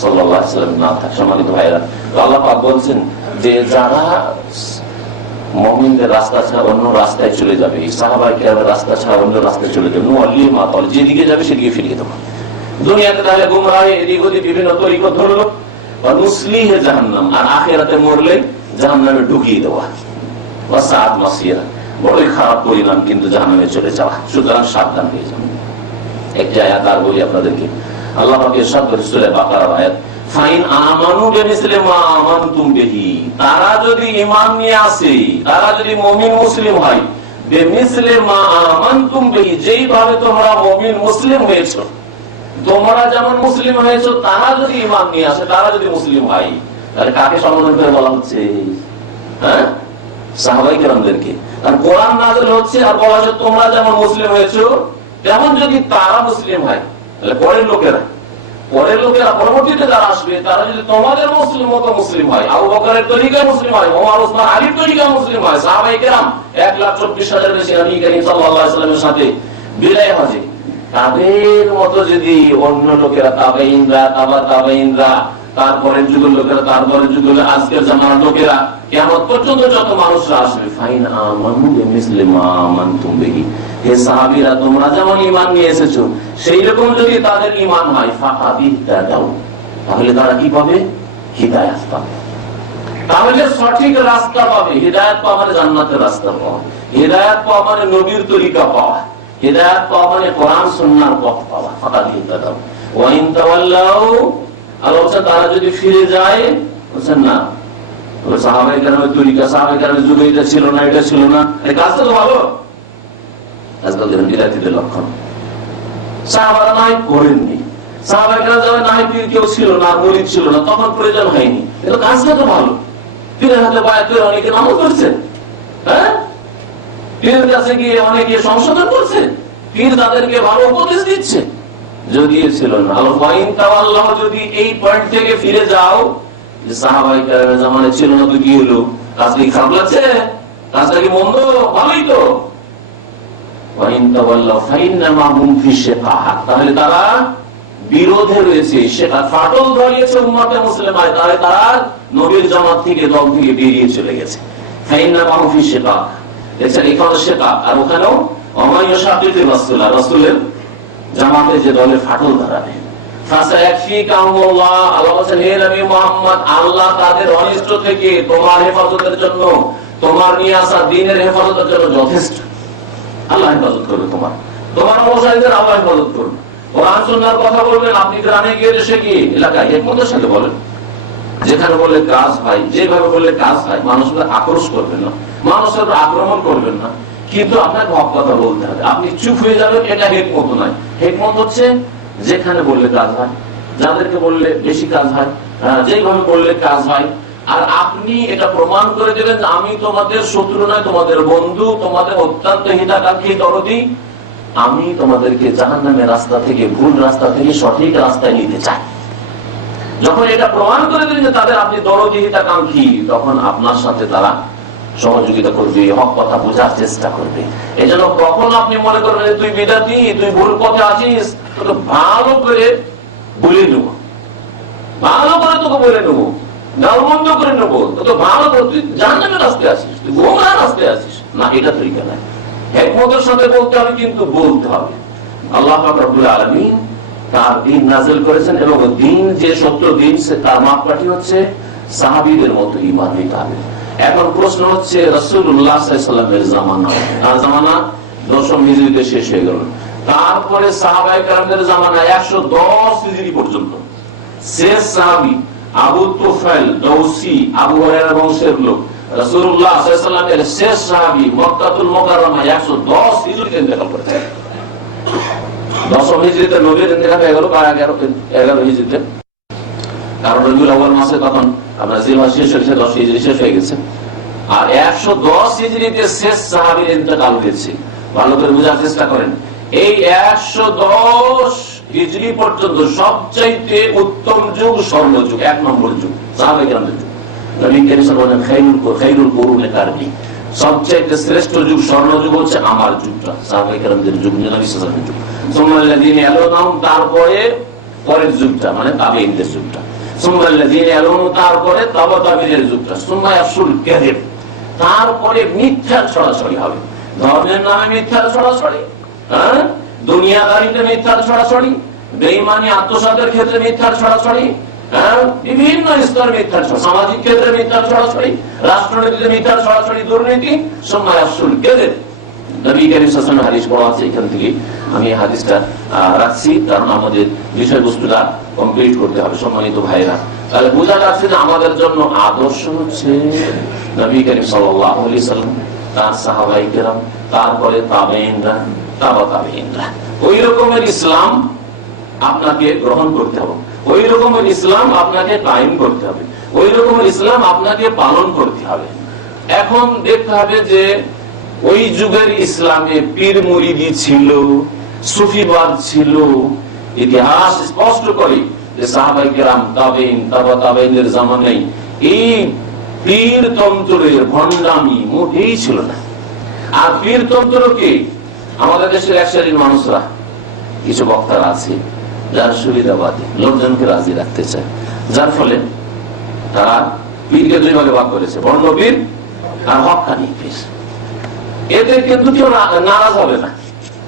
সাল্লাল্লাহু আলাইহি ওয়াসাল্লাম না থাকে। সম্মানিত ভাইরা, আল্লাহ পাক বলছেন যে যারা মুমিনদের রাস্তা ছাড়া অন্য রাস্তায় চলে যাবে, সাহাবায়ে কেরামের রাস্তা ছাড়া অন্য রাস্তায় চলে যাবে, নুয়াল্লিহি মা তাওয়াল্লা, যেদিকে যাবে সেদিকে ফিরিয়ে দেবো। দুনিয়াতে তাহলে গুমরাহি এদিক ওদিক বিভিন্ন তরিকত ধরলো, নুসলিহি জাহান্নাম, আর আখিরাতে মরলে জাহান্নামে ঢুকিয়ে দেওয়া, ওয়াসাআত মাসিরা, বড়ই খারাপ পরিণাম কিন্তু জাহান্নামে চলে যাওয়া। সুতরাং সাবধান হয়ে যান। একটি আয়াত আর বলি আপনাদেরকে, আল্লাহ পাক ইরশাদ করেছেন সূরা বাকারার আয়াত, ফাইন আমানু বিমিসলি মা আমানতুম বিহি, তারা যদি ঈমান নিয়ে আসে, তারা যদি মুমিন মুসলিম হয়, বিমিসলি মা আমানতুম বিহি, যেইভাবে তোমরা মুমিন মুসলিম হয়েছো, তোমরা যেমন মুসলিম হয়েছো, তারা যদি ঈমান নিয়ে আসে, তারা যদি মুসলিম হয়, তাহলে কাকে সম্বোধন করে বলা হচ্ছে? হ্যাঁ, সাহাবায়ে কেরামদেরকে। কারণ কোরআন নাযিল হচ্ছে আর বলা হচ্ছে তোমরা যেমন মুসলিম হয়েছো তেমন যদি তারা মুসলিম হয়, তাহলে পরের লোকেরা পরবর্তীতে যারা আসবে তারা যদি তোমাদের মুসলিম মতো মুসলিম হয়, আবু বকরের তরিকায় মুসলিম হয়, ওমর ওসমান আলীর তরিকায় মুসলিম হয়, সাহাবায়ে কেরাম 1,24,000 বেশি নবী করিম সাল্লাল্লাহু আলাইহি ওয়াসাল্লামের সাথে বিদায় হজে, তাদের মতো যদি অন্য লোকেরা, তাবেঈনরা, তাবেঈনরা, তারপরের যুগের লোকেরা, তারপরের যুগের আজকের জামানার লোকেরা, কিয়ামত পর্যন্ত যত মানুষরা আসবে, ফাইন আমানু বিমিসলি মা আমানতুম বিহি, হে সাহাবীরা তোমরা যেমন ঈমান নিয়ে এসেছো সেই রকম যদি তাদের ঈমান হয়, ফাকাদ ইহতাদাউ, তাহলে তারা কি পাবে? হিদায়াত পাবে। তাহলে সঠিক রাস্তা পাবে। হিদায়াত পাওয়া মানে জান্নাতের রাস্তা পাওয়া, হিদায়াত পাওয়া মানে নবীর তরিকা পাওয়া, হিদায়াত পাওয়া মানে কোরআন সুন্নাহর পথ পাওয়া। ফাকাদ ইহতাদাউ ওয়া ইন তাওয়াল্লাউ, আল্লাহ বলেন তারা যদি ফিরে যায়, বলেন না সাহাবায়ে কেরামের তরিকা, সাহাবায়ে কেরামের যুগে এটা ছিল না, এটা ছিল না, এই কাজটা তো ভালো। আজকাল দেখেন বিদাতীদের লক্ষণ, সাহাবারা নাই করেননি, সাহাবায়ে কেরাম যখন নাই পীর কেউ ছিল না, মুরিদ ছিল না, তখন প্রয়োজন হয়নি, এটা কাজটা তো ভালো। পীরের হাতে বায়াত করে অনেকে নামাজ পড়ছে, হ্যাঁ, পীরের কাছে গিয়ে অনেকে সংশোধন করছে, পীর তাদেরকে ভালো উপদেশ দিচ্ছে, যদি ছিল না। আল্লাহ যদি এই পয়েন্ট থেকে ফিরে যাও যে সাহাবায়ে কেরামের জামানায় ছিল না, তো কি হলো? কাজটা কি খারাপ লাগছে? কাজটা কি মন্দ? ভালোই তো। তাহলে তারা বিরোধে রয়েছে, সেটা ফাটল ধরিয়েছে উম্মতে মুসলিমায়, তাহলে তারা নবীর জামাত থেকে, দল থেকে বেরিয়ে চলে গেছে। দেখছেন এখানে শেখা, আর ওখানেও রাসূলের জামাতে যে দলের ফাটল ধরাবে, আল্লাহ তাদের অনিষ্ট থেকে তোমার হেফাজতের জন্য, তোমার নিয়ে আসা দ্বীনের হেফাজতের জন্য যথেষ্ট। আল্লাহ হেফাজত করবে, তোমার অনুসারীদের আল্লাহ হেফাজত করবে। কোরআন সুন্নাহর কথা বলবেন, আপনি গ্রামে গিয়ে, দেশে গিয়ে, এলাকায় হিকমতের সাথে বলেন, যেখানে বললে কাজ হয়, যেভাবে বললে কাজ হয়, মানুষের আক্রোশ করবেন না, মানুষের আক্রমণ করবেন না, কিন্তু আপনাকে হক কথা বলতে হবে। আপনি চুপ হয়ে যাবেন, এটা হিকমত নয়। হিকমত হচ্ছে যেখানে বললে কাজ হয়, যাদেরকে বললে বেশি কাজ হয়, যেভাবে বললে কাজ হয়, আর আপনি এটা প্রমাণ করে দেবেন আমি তোমাদের শত্রু নয়, তোমাদের বন্ধু, তোমাদের অত্যন্ত হিতাকাঙ্ক্ষী দরদি, আমি তোমাদেরকে জাহান্নামের রাস্তা থেকে, ভুল রাস্তা থেকে সঠিক রাস্তায় নিতে চাই। যখন এটা প্রমাণ করে দেবেন যে তাদের আপনি দরদি, হিতাকাঙ্ক্ষী, তখন আপনার সাথে তারা সহযোগিতা করবে, হক কথা বোঝার চেষ্টা করবে। এই জন্য কখন আপনি মনে করবেন যে তুই বিদাতি, তুই ভুল পথে আছিস, তোকে ভালো করে বলে নেবো, ভালো করে তোকে বলে নেবো, গালমন্দ করে নেবো, তো ভালো করে, তুই জাহান্নামের রাস্তায় আছিস, তুই গোমরাহর রাস্তায় আছিস না, এটা তরিকা নাই। হিকমতের সাথে বলতে হবে, কিন্তু বলতে হবে। আল্লাহ পাক রব্বুল আলামিন তার দ্বীন নাযিল করেছেন, এবং দ্বীন যে সত্য দ্বীন, তার মাপকাঠি হচ্ছে সাহাবীদের মতো ঈমান হইতে হবে। এখন প্রশ্ন হচ্ছে রাসূলুল্লাহ সাল্লাল্লাহু আলাইহি ওয়াসাল্লামের জামানা, তার জামানা 10ম হিজরিতে শেষ হয়ে গেল, তারপরে সাহাবায়ে কেরামদের জামানা 110 হিজরি পর্যন্ত শেষ সাহাবী আবু তুফাইল দৌসি, আবু হুরায়রা বংশের লোক, রাসূলুল্লাহ সাল্লাল্লাহু আলাইহি ওয়াসাল্লামের শেষ সাহাবী, মক্কাতুল মুকাররমা 110 হিজরিতে ইন্তেকাল করেছেন। 10ম হিজরিতে নবীর ইন্তেকাল হয়ে গেল, 11 হিজরিতে, কারণ রবিউল আউয়াল মাসে তখন আমরা জিলহজ শেষ হয়েছে, 10 হিজরি শেষ হয়ে গেছে, আর 110 হিজরিতে শেষ সাহাবীর ইন্তেকাল হয়েছে। ভালো করে বোঝার চেষ্টা করেন, এই 110 হিজরি পর্যন্ত সবচাইতে উত্তম যুগ, স্বর্ণ যুগ, 1 নম্বর যুগ সাহাবায়ে কেরামদের যুগ। নবী করিম সাল্লাল্লাহু আলাইহি ওয়াসাল্লাম খায়রুল কুরুনি কারনি, সবচাইতে শ্রেষ্ঠ যুগ, স্বর্ণ যুগ হচ্ছে আমার যুগটা, সাহাবায়ে কেরামদের যুগ, নবী সাল্লাল্লাহু আলাইহি ওয়াসাল্লামের যুগ। সুম্মাল্লাযীনা ইয়ালুনহুম, তারপরে পরের যুগটা মানে তাবেঈনদের যুগটা। সুম্মাল্লাযীনা ইয়ালুনহুম, তারপরে তাবেঈনদের যুগটা। সুম্মা ইয়াফশুল কাযিব, তারপরে মিথ্যার ছড়াছড়ি হবে, ধর্মের নামে মিথ্যার ছড়াছড়ি, হ্যাঁ, দুনিয়াদারিতে মিথ্যার ছড়াছড়ি, বেঈমানি আত্মসাতের ক্ষেত্রে মিথ্যার ছড়াছড়ি, হ্যাঁ, বিভিন্ন স্তরে মিথ্যার ছড়াছড়ি, সামাজিক ক্ষেত্রে মিথ্যার ছড়াছড়ি, রাষ্ট্রনীতিতে মিথ্যার ছড়াছড়ি, দুর্নীতি, সময় আসল গেলে নবী কারীম সাল্লাল্লাহু আলাইহি ওয়াসাল্লাম হাদিস পড়া আছে, এখান থেকে আমি হাদিসটা রাখছি, কারণ আমাদের বিষয়বস্তুটা কমপ্লিট করতে হবে। সম্মানিত ভাইরা, তাহলে বোঝা যাচ্ছে যে আমাদের জন্য আদর্শ হচ্ছে নবী কারীম সাল্লাল্লাহু আলাইহি ওয়াসাল্লাম, তার সাহাবায়ে কেরাম, তারপরে তাবেঈনরা, তাবা তাবেঈনরা। ওই রকমের ইসলাম আপনাকে গ্রহণ করতে হবে, ওই রকমের ইসলাম আপনাকে কায়েম করতে হবে, ওই রকমের ইসলাম আপনাকে পালন করতে হবে। এখন দেখতে হবে যে ওই যুগের ইসলামে পীর মুরিদি ছিল, সুফিবাদ ছিল। ইতিহাস স্পষ্ট করে যে সাহাবায়ে কেরাম, তাবেঈন, তাবা তাবেঈনদের জামানায় এই পীর তন্ত্রের ভণ্ডামি মোটেই ছিল না। আর পীর তন্ত্রকে আমাদের দেশের এক শ্রেণীর মানুষরা, কিছু বক্তারা আছে যার সুবিধাবাদী, লোকজনকে রাজি রাখতে চায়, যার ফলে তারা পীরকে দুই ভাগে ভাগ করেছে, ভণ্ড পীর আর হক্কানি পীর। এতে কিন্তু কেউ নারাজ হবে না,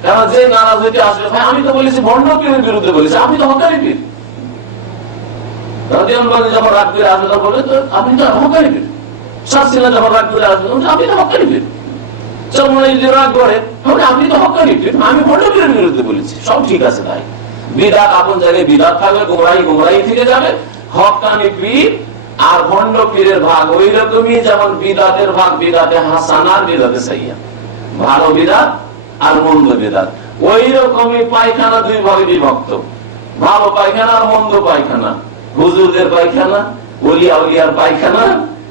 কারণ যে নারাজ হইতে আসবে, ভাই আমি তো বলেছি ভণ্ড পীরের বিরুদ্ধে বলেছি, আমি তো হক্কানি পীর। যখন রাগ করে আসবে তখন বলে আপনি তো হক্কানি পীর। শাস্তিনা যখন রাগ করে আসবে আপনি তো হক্কানি পীর। রাগ করে আপনি তো হক্কানি পীর, আমি ভণ্ড পীরের বিরুদ্ধে বলেছি। সব ঠিক আছে ভাই, বিদাত আপন জায়গায় বিদাত থাকবে, গোমরাহি গোমরাহি থেকে যাবে। হক্কানি পীর আর ভণ্ড পীরের ভাগ ওই রকমই, যেমন বিদাতের ভাগ বিদাতে হাসানা আর বিদাতে সাইয়্যা, ভালো বিদাত আর মন্দ বিদাত। ওই রকমই পায়খানা দুই ভাগে বিভক্ত, ভালো পায়খানা আর মন্দ পায়খানা, হুজুরদের পায়খানা, ওলিয়া উলিয়ার পায়খানা,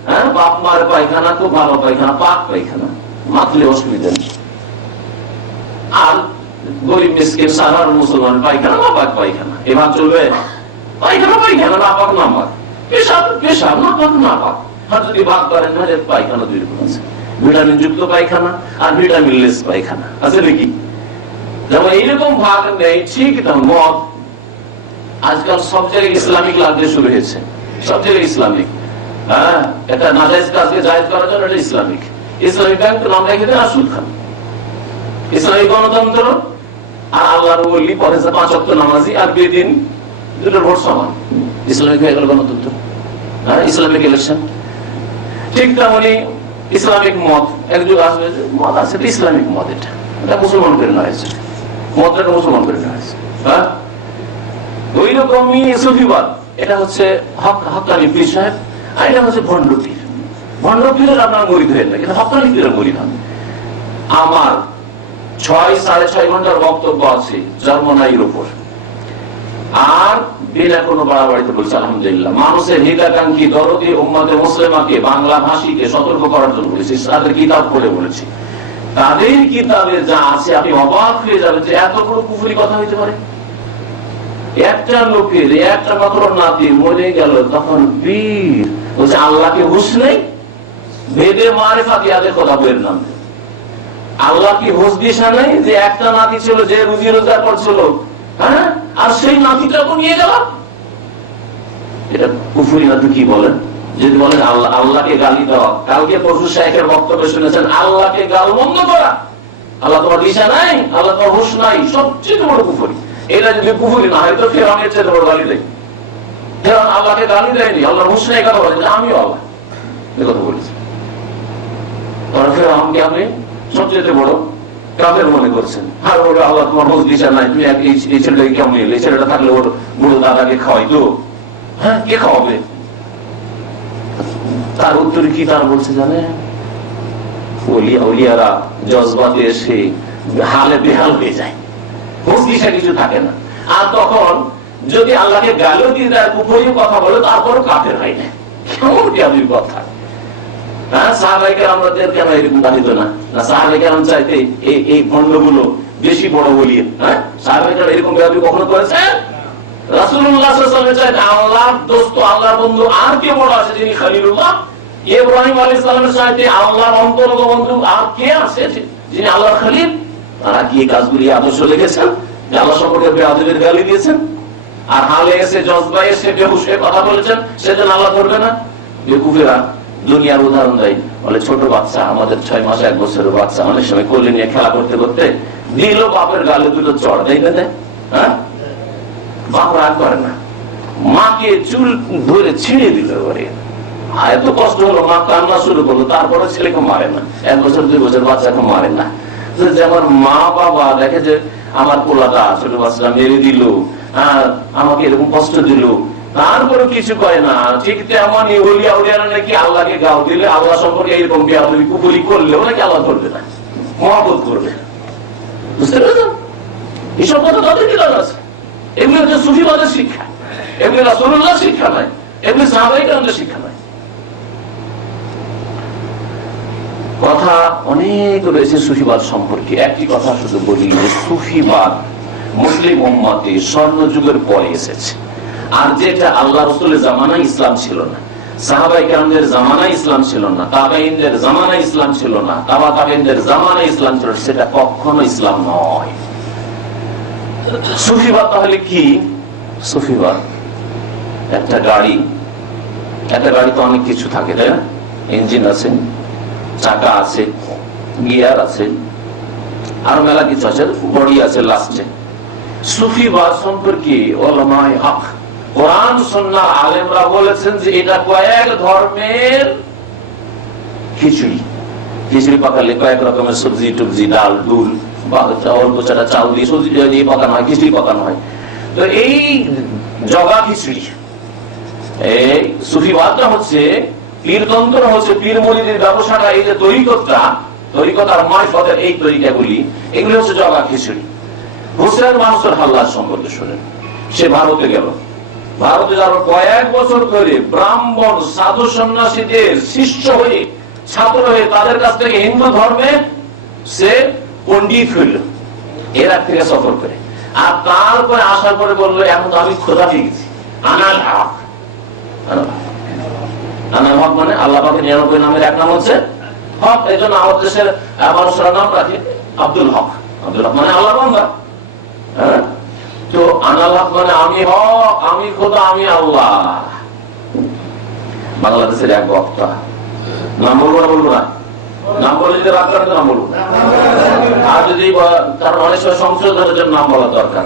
হ্যাঁ, বাপ মার পায়খানা, খুব ভালো পায়খানা, পাক পায়খানা, মাতলে অসুবিধা নেই। আর গরিব মিসকিন সাধারণ মুসলমান পায়খানা, নাপাক পায়খানা, এবার চলবে? পায়খানা পায়খানা, নাপাক নাপাক, পেশাব পেশাব, নাপাক নাপাক। আর যদি ভাগ করেন না, পায়খানা দুই রকম আছে, ভিটামিন যুক্ত পায়খানা আর ভিটামিন লেস পায়খানা আছে নাকি? যেমন এইরকম ভাগ নেই, ঠিক তেমন মদ আজকাল সব জায়গায় ইসলামিক লাগতে শুরু হয়েছে, সব জায়গায় ইসলামিক। হ্যাঁ, একটা নাজায়েজ কাজকে জায়েজ করার জন্য এটা ইসলামিক। ইসলামিক ব্যাংক নাম রেখে দেন আর সুদ খান। ইসলামিক গণতন্ত্র আর আল্লাহর ওলি, পরে 5 ওয়াক্ত নামাজি আর বেদিন, দুটোর ভোট সমান। ইসলামিক হয়ে গেল গণতন্ত্র, হ্যাঁ, ইসলামিক ইলেকশন। ঠিক তেমনি ইসলামিক মত, একযুগ আসবে মত আছে, ইসলামিক মত, এটা মুসলমান করে নেওয়া হয়েছে, মতটা মুসলমান করে নেওয়া হয়েছে। হ্যাঁ, ওই রকমই সুফিবাদ, এটা হচ্ছে হক্কানি পীর সাহেব, আর এটা হচ্ছে ভণ্ড পীর। ভণ্ড পীরের আপনার মরিদ হয়ে না, কিন্তু হক্কানি পীরের মরিদ হন। আমার 6-6.5 ঘন্টার বক্তব্য আছে জন্মনাইয়ের উপর, আর বিনা কোনো বাড়াবাড়িতে বলছে আলহামদুলিল্লাহ, মানুষের হিতাকাঙ্ক্ষী দরদি উম্মতে মুসলিমাকে, বাংলা ভাষীকে সতর্ক করার জন্য বলেছি, তাদের কিতাব পড়ে বলেছি। তাদের কিতাবে যা আছে আপনি অবাক হয়ে যাবেন যে এত বড় কুফরি কথা হইতে পারে। একটা লোকের একটা মাত্র নাতি মরে গেল, তখন পীর বলছে আল্লাহকে হুঁশ নেই, ভেদে মারিফাত ইয়াদে খোদা বইয়ের নাম। আল্লাহ কি হুঁশ দিশা নেই যে একটা নাতি ছিল যে রুজি রোজগার করছিল, হ্যাঁ, আর সেই নাতিটাকে নিয়ে গেল? এটা কুফরি না তো কি বলেন? যদি বলেন আল্লাহ, আল্লাহকে গালি দেওয়া, কালকে পরশু শাইখের বক্তব্য শুনেছেন, আল্লাহকে গাল বন্ধ করা, আল্লাহ তোমার দিশা নাই, আল্লাহ তোমার হুঁশ নাই, সবচেয়ে বড় কুফরি। এটা যদি কুফরি না হয় তো ফেরাউনের চেয়ে বড় গালি দেয়। ফেরাউন আল্লাহকে গালি দেয়নি, আল্লাহর হুঁশ নাই কথা বলে, আমিও আল্লাহ এ কথা বলেছি। ফেরাউনকে আপনি সবচেয়ে বড় কাফের মনে করছেন, আর বলে আল্লাহ তোমার হুঁশ দিশা নাই, তুমি এই ছেলেটাকে কেমন এলে, এই ছেলেটা থাকলে ওর বুড়ো দাদাকে খাওয়াইতো, হ্যাঁ, কে খাওয়াবে? তার উত্তরে কি তার বলছে জানে? ওলিয়ারা জজবাতে এসে হালে বেহাল হয়ে যায়, হুঁশ দিশা কিছু থাকে না। আর তখন যদি আল্লাহকে গালিও দিয়ে দেয়, কুফরি কথা বলে, তারপরও কাফের হয় না। কেমন কেমন কথা? হ্যাঁ, সাহাবায়ে কেরামদের কেন এরকম দাঁড়িত না? সাহাবায়ে কেরাম চাইতে এই ভণ্ডগুলো বেশি বড় বলিয়ে, হ্যাঁ, সাহাবায়ে কেরাম এরকম ব্যাপারে কখনো করেছে? রাসূলুল্লাহ সাল্লাল্লাহু আলাইহি ওয়াসাল্লাম চাইতে আল্লাহর দোস্ত, আল্লাহর বন্ধু আর কে বড় আছে যিনি খলিলুল্লাহ? ইব্রাহিম আলাইহিস সালামের চাইতে আল্লাহর অন্তরঙ্গ বন্ধু আর কে আছে যিনি আল্লাহর খলিল? তারা কি কাজগুলি আদর্শ লিখেছেন যে আল্লাহ সম্পর্কে বেয়াদবির গালি দিয়েছেন, আর হালে এসে জজবায় এসে বেহুশ হয়ে কথা বলেছেন, সেজন্য আল্লাহ ধরবে না? বেকুফেরা দুনিয়ার উদাহরণ দেয়, বলে ছোট বাচ্চা, আমাদের 6 মাস 1 বছরের বাচ্চা অনেক সময় কোলে নিয়ে খেলা করতে করতে দিল বাপের গালে দুটো চড় দেয় না দেয়, হ্যাঁ, বাপ রাগ করে না, মাকে চুল ধরে ছিঁড়ে দিল, এত কষ্ট হলো, মা কান্না শুরু করলো, তারপরে ছেলেকে মারে না, 1 বছর 2 বছর বাচ্চাকে মারে না। যেমন মা বাবা দেখে যে আমার পোলাটা ছোট বাচ্চাটা মেরে দিল, আমাকে এরকম কষ্ট দিল, তারপরে কিছু করে না, ঠিক তেমনই ওলিয়া উলিয়ারা নাকি আল্লাহকে গাও দিলে, আল্লাহ সম্পর্কে এরকম কুপুরি করলেও নাকি আল্লাহ করবে না, মহব্বত করবে। বুঝতে পেরেছেন? এইসব কথা তাদের কি জানা আছে? এগুলো হচ্ছে সুফিবাদের শিক্ষা, এগুলো রাসূলুল্লাহ শিক্ষা নয়, এগুলো সাহাবায়ে কেরামের শিক্ষা নয়। কথা অনেক রয়েছে সুফিবাদ সম্পর্কে, একটি কথা শুধু বলি যে সুফিবাদ মুসলিম উম্মতে স্বর্ণ যুগের পরে এসেছে, আর যেটা আল্লাহ রাসূলের জামানায় ইসলাম ছিল না, সাহাবায়ে কেরামদের জামানায় ইসলাম ছিল না, তাবেঈনদের জামানায় ইসলাম ছিল না, তাবা তাবেঈনদের জামানায় ইসলাম ছিল, সেটা কখনো ইসলাম নয়। সুফিবাদ তাহলে কি? সুফিবাদ একটা গাড়ি তো অনেক কিছু থাকে, তাই না? ইঞ্জিন আছে, চাকা আছে, গিয়ার আছে, আর মেলা কিছু আছে, বডি আছে লাস্টে। সুফিবাদ সম্পর্কে উলামায়ে হক, কোরআন সুন্নাহর আলেমরা বলেছেন যে এটা কয়েক ধর্মের খিচুড়ি পাকালে কয়েক রকমের সবজি টবজি, ডাল ডুল বা অল্প চাটা চাল দিয়ে সবজি দিয়ে পাকানো হয়, খিচুড়ি পাকানো হয়। তো এই জগা খিচুড়ি, এই সুফিবাদটা হচ্ছে পীরতন্ত্র, হচ্ছে পীর মুরিদের ব্যবসাটা, এই যে তরিকত আর মারিফতের এই তরিকাগুলি, এগুলি হচ্ছে জগা খিচুড়ি। হুসেন মানসুর হাল্লাজ সম্পর্কে শুনেন, সে ভারতে গেল, ভারতে যাওয়ার কয়েক বছর ধরে ব্রাহ্মণ সাধু সন্ন্যাসীদের শিষ্য হয়ে, ছাত্র হয়ে, তাদের কাছ থেকে হিন্দু ধর্মে সে পণ্ডিত হইল, এরাক থেকে সফর করে। আর তারপরে আসার পরে বললো, এখন তো আমি খোদা হয়ে গেছি, আনাল হক। আনাল হক মানে আল্লাহ পাকের 99 নামের এক নাম হচ্ছে হক। এই জন্য আমাদের দেশের মানুষরা নাম রাখে আব্দুল হক। আব্দুল হক মানে আল্লাহ বান্দা। হ্যাঁ, তো আনাল হক মানে আমি হক, আমি খোদা, আমি আল্লাহ। বাংলাদেশের এক বক্তা, নাম বলবো না, নাম বলে যে রাখলাম, নাম বলবো না। আর যদি কারণ অনেক সময় সংশোধনের জন্য নাম বলা দরকার,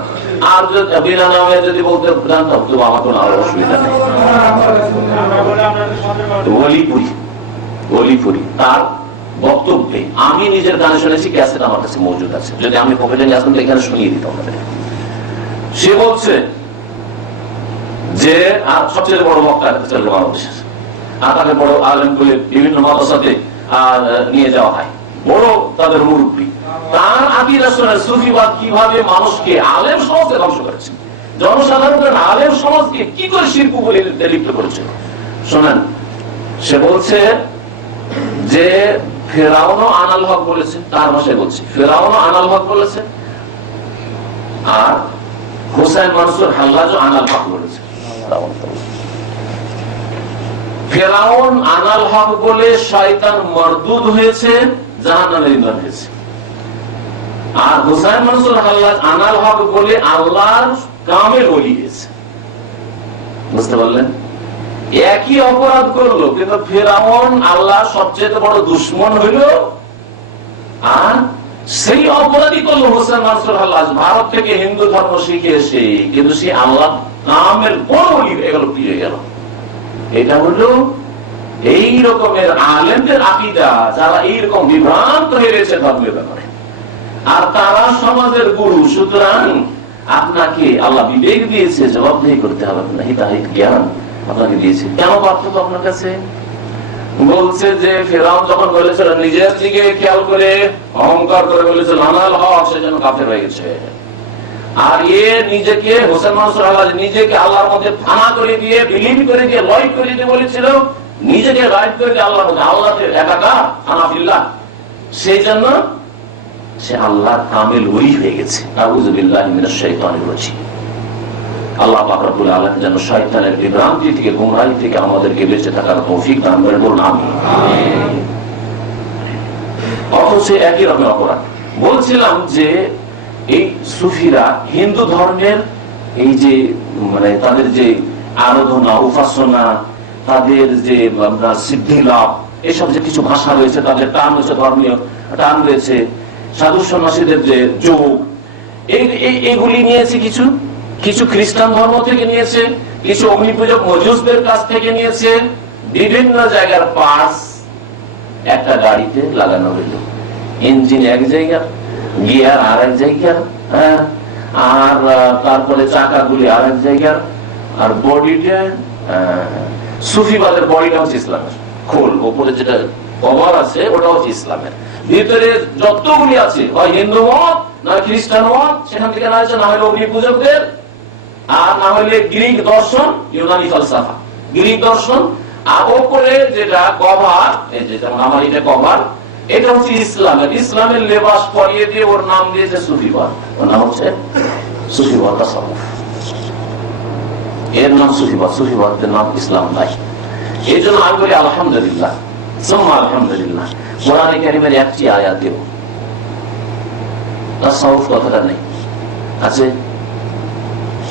আর যদি বিনা নামে যদি বলতে জানতাম তো আমার কোনো অসুবিধা নেই। ওলিপুরি তার বক্তব্যে আমি নিজের গানে শুনেছি, ক্যাসেট আমার কাছে মজুদ আছে, যদি আমি পকেটে নিয়ে আসতাম তো এখানে শুনিয়ে দিতাম। সে বলছে যে আর সবচেয়ে বড় বক্তা বাংলাদেশ, আর তাকে বড় আলেম বলে বিভিন্ন মাদ্রাসাতে নিয়ে যাওয়া হয়, বড় তাদের মুরব্বী। তার আকীদা শুনে সুফিবাদ কিভাবে মানুষকে, আলেম সমাজকে ধ্বংস করেছে, জনসাধারণের আলেম সমাজকে কি করে শিরক বলে লিপ্ত করেছে শোনেন। সে বলছে যে ফেরাউনও আনাল হক বলেছে, তার ভাষায় বলছে ফেরাউনও আনাল হক বলেছে, আর হুসাইন মানসুর হাল্লাজও আনাল হক বলেছে। ফেরাউন আনাল হক বলে শয়তান মরদুদ হয়েছে, জাহান্নামের ইন্ধন হয়েছে। আর হুসাইন মানসুর হাল্লাজ আনাল হক বলে আল্লাহর কামেল ওলি হয়েছে। বুঝতে পারলেন? একই অপরাধ করলো, কিন্তু ফেরাউন আল্লাহর সবচেয়ে বড় দুশ্মন হইল, আর সেই অপরাধী করলো হুসাইন মানসুর হাল্লাজ, ভারত থেকে হিন্দু ধর্ম শিখে এসে, কিন্তু সে আল্লাহ কামেল বড় ওলি হয়ে গেল, প্রিয় গেল। এটা হলো এই রকমের আলেমদের আকীদা, যারা এইরকম বিভ্রান্ত হয়ে রয়েছে ধর্মের ব্যাপারে, আর তারা সমাজের গুরু। সুতরাং আপনাকে আল্লাহ বিবেক দিয়েছে, জবাবদিহি করতে হবে, আপনার হিতাহিত জ্ঞান আপনাকে দিয়েছে। কেন পার্থক্য আপনার কাছে? বলছে যে ফেরাউন যখন বলেছিল নিজের দিকে খেয়াল করে অহংকার করে বলেছিল আনাল হক, সেজন্য কাফের হয়ে গেছে। আর এ নিজেকে হোসেন মানসুর হাল্লাজ নিজেকে আল্লাহর মধ্যে ফানা করে দিয়ে, বিলীন করে দিয়ে, লয় করে দিয়ে বলেছিল, নিজেকে রাইট করে দিয়ে আল্লাহর মধ্যে, আল্লাহ একাকার আনাফিল্লাহ, সেই জন্য সে আল্লাহর কামেল ওলি হয়ে গেছে। আউযু বিল্লাহি মিনাশ শাইতানির রাজিম। আল্লাহ পাক রব্বুল আলামিন যেন শয়তানের বিভ্রান্তি থেকে, গুমরাহি থেকে আমাদেরকে বেঁচে থাকার তৌফিক দান করেন, বলুন আমিন। অথচ একই রকমের অপরাধ। বলছিলাম যে এই সুফিরা হিন্দু ধর্মের এই যে মানে তাদের যে আরাধনা, উপাসনা, তাদের যে সিদ্ধি লাভ, এসব যে কিছু ভাষা রয়েছে, তাদের টান রয়েছে, ধর্মীয় টান রয়েছে, সাধু সন্ন্যাসীদের যে যোগ, এগুলি নিয়েছে কিছু কিছু খ্রিস্টান ধর্ম থেকে নিয়েছে, কিছু অগ্নিপূজক মজুসদের কাছ থেকে নিয়েছে। বিভিন্ন জায়গার পার্টস একটা গাড়িতে লাগানো হইল, ইঞ্জিন এক জায়গার, গিয়ার আর এক জায়গার, হ্যাঁ, আর তারপরে চাকাগুলি আর এক জায়গার, আর বডিটা সুফিবাদের বডিটা হচ্ছে ইসলামের খোল, ওপরে যেটা কভার আছে ওটা হচ্ছে ইসলামের, ভিতরে যতগুলি আছে হয় হিন্দু মত না খ্রিস্টান মত, সেখান থেকে না হচ্ছে, না হলে অগ্নি পূজকদের, আর না হলে গ্রিক দর্শন, ইউনানি ফালসাফা, গ্রিক দর্শন, আর ওপরে যেটা কভার, এই যে যেমন আমার এটা কভার, এটা হচ্ছে ইসলামের, ইসলামের লেবাস পরিয়ে দিয়ে ওর নাম দিয়েছে সুফিবাদ, ওর নাম হচ্ছে সুফিবাদ, এর নাম সুফিবাদ, সুফিবাদের নাম ইসলাম নাই। এই জন্য আমি বলি আলহামদুলিল্লাহ, আলহামদুলিল্লাহ, কোরআনে কারিমের একটি আয়াতেও তাসাউফ কথাটা নেই, আছে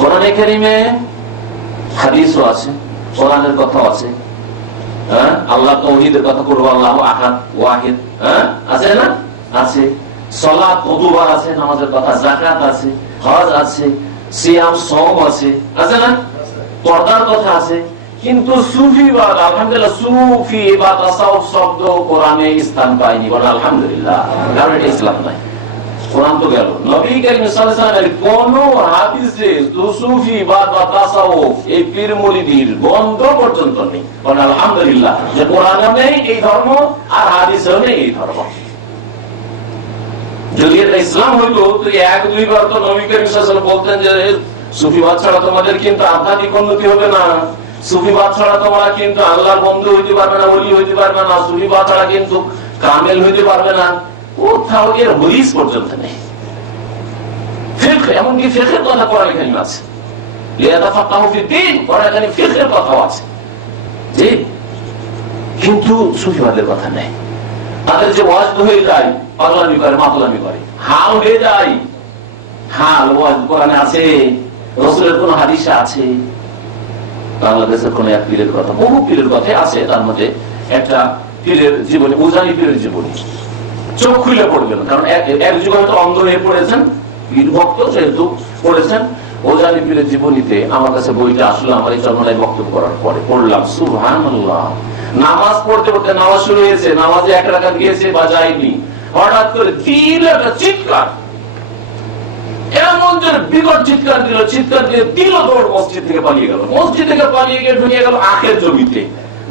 কোরআনে কারিমে, হাদিসও আছে, কোরআনের কথাও আছে, হ্যাঁ, আল্লাহ তাওহীদের কথা করবো, আল্লাহ আহাদ ওয়াহিদ, হ্যাঁ, আছে না, আছে, সালাত কতবার আছে, নামাজের কথা, যাকাত আছে, হজ আছে, সিয়াম সওম আছে, আছে না, পর্দার কথা আছে। কিন্তু সুফিবাদ, আলহামদুলিল্লাহ, সুফি বা তাসাউফ শব্দ কোরআনে স্থান পায়নি, বলে আলহামদুলিল্লাহ, কারণ এটা ইসলাম নাই। কোরআন তো গেল, নবী কারীম সাল্লাল্লাহু আলাইহি ওয়াসাল্লামের কোন হাদিসে সুফিবাদ বা তাসাউফ, এই পীর মুরিদির গন্ধ পর্যন্ত নেই, বলে আলহামদুলিল্লাহ, যে কোরআনে নেই এই ধর্ম আর হাদিসেও নেই এই ধর্ম। যদি এটা ইসলাম হইতো তো এক দুইবার তো নবী কারীম সাল্লাল্লাহু আলাইহি ওয়াসাল্লাম বলতেন যে সুফিবাদ ছাড়া তোমাদের কিন্তু আধ্যাত্মিক উন্নতি হবে না, সুফিবাদ ছাড়া তোমরা কিন্তু আল্লাহর বন্ধু হইতে পারবে না, ওলি হইতে পারবে না, সুফিবাদ ছাড়া কিন্তু কামেল হইতে পারবে না। কোথাও এর হদিস পর্যন্ত নেই। ফিকহ, এমনকি ফিকহের কথা কোরআনে কারীমে আছে, লিয়াতাফাক্কাহু ফিদ্দীন, কোরআনে কারীমে ফিকহের কথাও আছে, জি, কিন্তু সুফিবাদের কথা নেই। তাদের যে ওয়াজ হয়ে যায়, পাগলামি করে, মাতলামি করে, হাল হয়ে যায়, হাল ওয়াজ কোরআনে আছে, রাসূলের কোন হাদিসে আছে, বাংলাদেশের কোন এক পীরের কথা, বহু পীরের কথা আছে, তার মধ্যে একটা পীরের জীবনী, উজানি পীরের জীবনী, চোখ খুলে পড়বেন, কারণ এক যুগে হয়তো অন্ধ হয়ে পড়েছেন, পীর ভক্ত যেহেতু পড়েছেন, ওজানি পীরের জীবনীতে আমার কাছে বইটা আসলে আমার এই চরমনায় বক্তব্য করার পরে পড়লাম, সুবহানাল্লাহ, নামাজ পড়তে পড়তে নামাজ শুরু হয়েছে, নামাজে এক রাকাত গিয়েছে বা যায়নি, হঠাৎ করে দিল একটা চিৎকার, এমন যে বিকট চিৎকার দিল, চিৎকার দিয়ে দিল দৌড়, মসজিদ থেকে পালিয়ে গেল, মসজিদ থেকে পালিয়ে গিয়ে ঢুকে গেল আখের জমিতে,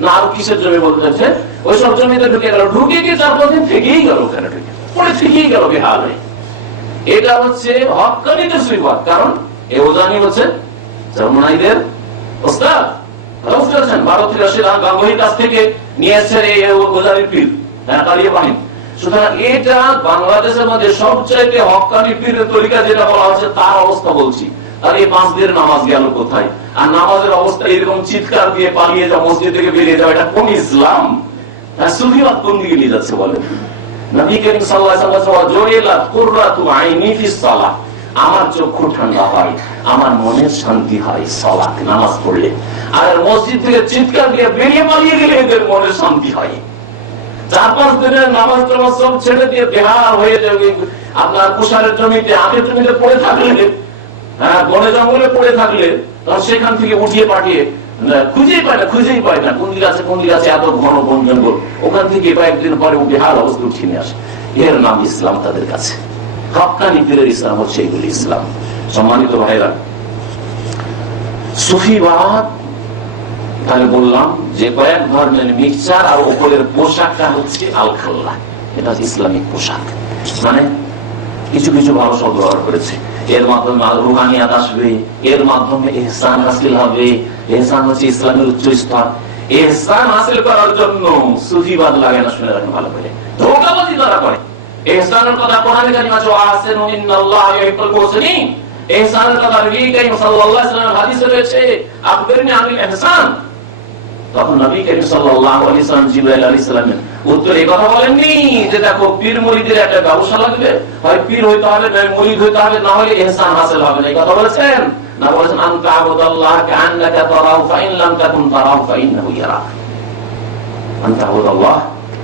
না আর কিসের জমি বলতে যাচ্ছে, ওই সব জমিতে ঢুকে গেল, ঢুকে গিয়ে 4-5 দিন থেকেই গেল, ওখানে ঢুকে পরে থেকেই গেল বেহাল হয়ে। এটা হচ্ছে হক্কানিদের সুফিবাদ, কারণ এই ওজানি হচ্ছে চরমনাইদের ওস্তাদ, ভারত গাঙ্গুহির কাছ থেকে নিয়ে এসছেন এই ওজানির পীর, কালিয়া বাহিনী। সুতরাং এটা বাংলাদেশের মধ্যে সবচাইতে হক্কানি পীরের তরিকা যেটা বলা হচ্ছে তার অবস্থা বলছি। আর এই 5 দিনের নামাজ গেল কোথায়, আর নামাজের অবস্থা এরকম চিৎকার দিয়ে পালিয়ে যাও, মসজিদ থেকে বেরিয়ে যাও, এটা কোন ইসলাম? সুফিবাদ কোন দিকে নিয়ে যাচ্ছে বলেন? নবী করিম সাল্লাল্লাহু আলাইহি ওয়াসাল্লাম জুইলাত কুররাতু আইনি ফিস সালাহ, আমার চক্ষু ঠান্ডা হয়, আমার মনের শান্তি হয় সালাত, নামাজ পড়লে। আর মসজিদ থেকে চিৎকার দিয়ে বেরিয়ে পালিয়ে গেলে এদের মনের শান্তি হয়। 4-5 দিনের নামাজ টামাজ সব ছেড়ে দিয়ে বেহাল হয়ে যাবে, আপনার কুষারের জমিতে, আখের জমিতে পড়ে থাকলে, হ্যাঁ, বনে জঙ্গলে পড়ে থাকলে, তখন সেখান থেকে উঠিয়ে পাঠিয়ে খুঁজেই পায় না কোন দিকে আছে, এত ঘন বন জঙ্গল, ওখান থেকে কয়েকদিন পরে বেহাল অবস্থা উঠিয়ে নিয়ে আসে। এর নাম ইসলাম তাদের কাছে, হক্কানি পীরের ইসলাম হচ্ছে এইগুলি ইসলাম। সম্মানিত ভাইরা, সুফিবাদ তাহলে বললাম যে কয়েক ধরনের মিক্সচার, আর উপরের পোশাকটা হচ্ছে আল খাল্লা, এটা হচ্ছে ইসলামিক পোশাক, মানে কিছু কিছু ভালো শব্দ ব্যবহার করেছে, এর মাধ্যমে রুহানিয়াত আসবে, এর মাধ্যমে ইহসান হাসিল হবে, ইহসান হচ্ছে ইসলামের উচ্চ স্তর। ইহসান হাসিল করার জন্য সুফিবাদ লাগে না, শুনে রাখেন ভালো করে, ধোঁকাবাজি তারা করে। ইহসানের কথা কোরআনে কারিমে আছে, ওয়াহসিনু ইন্নাল্লাহা ইউহিব্বুল মুহসিনিন, ইহসানের কথা নবী কারীম সাল্লাল্লাহু আলাইহি ওয়াসাল্লামের হাদিসে রয়েছে, আখবিরনি আনিল ইহসান। তখন নবী কারীম সাল্লাল্লাহু আলাইহি ওয়াসাল্লাম জিবরাইল আলাইহিস সালামের উত্তরে এই কথা বলেননি যে দেখো পীর মুরিদের একটা ব্যবসা লাগবে, হয় পীর হইতে হবে, নয় মুরিদ হইতে হবে, না হলে ইহসান হাসিল হবে না, এই কথা বলেছেন? না বলেছেন আনতা আবুদাল্লাহ কাআন্নাকা তারাহু ফাইন লাম তাকুন তারাহু ফাইন্নাহু ইয়ারাক। আনতা আবুদাল্লাহ,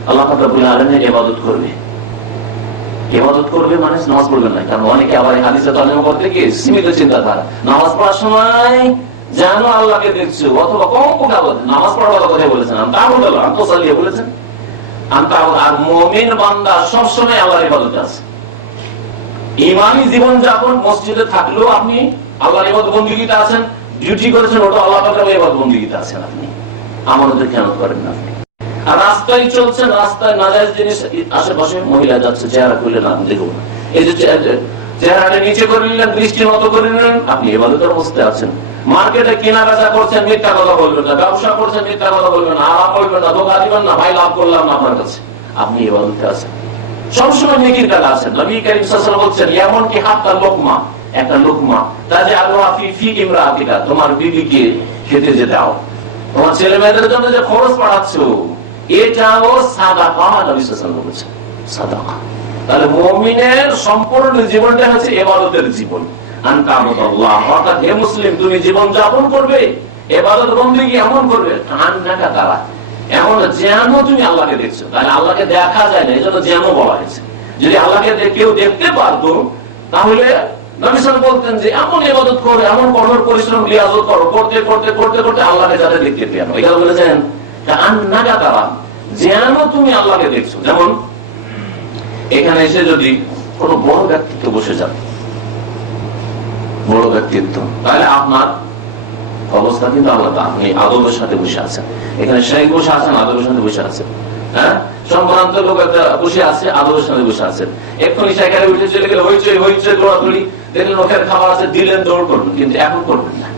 আল্লাহ রাব্বুল আলামিনের ইবাদত করবে। ইবাদত করবে মানে নামাজ পড়বেন না, কারণ অনেকে আবার হাদিসে তর্জমা করতে গিয়ে সীমিত চিন্তাধারা, নামাজ পড়ার সময় জানো আল্লাহকে দেখছো, অথবা কম কাগজ নামাজ পড়ার কথা বলেছেন, আনতা আবুদাল্লাহ আনতা সাল্লিয়া বলেছেন। আর মুমিন বান্দা সবসময় আল্লাহর ইবাদতে আছে। ইমানি জীবন যাপন মসজিদে থাকলেও আপনি আল্লাহর ইবাদত বন্দেগীতে আছেন, ডিউটি করেছেন ওটা আল্লাহ পাকের ইবাদত বন্দেগীতে আছেন। আপনি আমানতের খেয়ানত করেন না। আর রাস্তায় চলছেন, রাস্তায় নাজায়েজ জিনিস আশেপাশে মহিলা যাচ্ছে, চেহারা খুলে না দেখুন, এই যে চেহারাটা নিচে করে নিলেন, দৃষ্টি নত করে নিলেন, আপনি ইবাদতের অবস্থায় আছেন। মার্কেটে কেনা বেচা করছেন, মিথ্যা কথা বলবেন না, ব্যবসা করছেন, মিথ্যা কথা বলবেন না, আরাম বলবেন না, ধোঁকা দিবেন না, ভাই লাভ করলাম না আপনার কাছে, আপনি ইবাদতে আছেন, সবসময় নেকির কাজে আছেন। নবী করিম সাল্লাল্লাহু আলাইহি ওয়াসাল্লাম বলছেন এমন কি হাত্তা লোকমা, একটা লোকমা তাজে আলোয়া ফি ফি ইমরাতিকা, তোমার বিবিকে খেতে যে দাও, তোমার ছেলে মেয়েদের জন্য যে খরচ পাঠাচ্ছো এটাও সাদাকা। নবী সাল্লাল্লাহু আলাইহি ওয়াসাল্লাম বলেছেন সাদাকা। তাহলে মুমিনের সম্পূর্ণ জীবনটা হচ্ছে ইবাদতের জীবন। আনতা আবুদাল্লাহ, অর্থাৎ হে মুসলিম তুমি জীবন যাপন করবে, ইবাদত বন্দেগী এমন করবে কান্নাকা তারা, এমন যেন তুমি আল্লাহকে দেখছো। তাহলে আল্লাহকে দেখা যায় না, এই জন্য যেন বলা হয়েছে। যদি আল্লাহকে কেউ দেখতে পারতো তাহলে নবী সাল্লাল্লাহু আলাইহি ওয়াসাল্লাম বলতেন যে এমন ইবাদত করো, এমন কঠোর পরিশ্রম রিয়াজত করো, করতে করতে করতে করতে আল্লাহকে যাতে দেখতে পেয়ে। এখানে বলেছেন কান্নাকা তারা, যেন তুমি আল্লাহকে দেখছো। যেমন এখানে এসে যদি কোন বড় ব্যক্তিত্ব বসে যান, বড় ব্যক্তিত্ব, তাহলে আপনার অবস্থা কিন্তু আলাদা। আপনি আদবের সাথে বসে আছেন, এখানে শেখ বসে আছেন, আদবের সাথে বসে আছেন। হ্যাঁ, সম্ভ্রান্ত লোক একটা বসে আছে, আদবের সাথে বসে আছেন। এক্ষুনি সেখানে উঠে চলে গেলে হইচই হইচই দৌড়াদৌড়ি, দেখলেন ওখানে খাবার আছে, দিলেন, দৌড় করবেন, কিন্তু এখন করবেন না।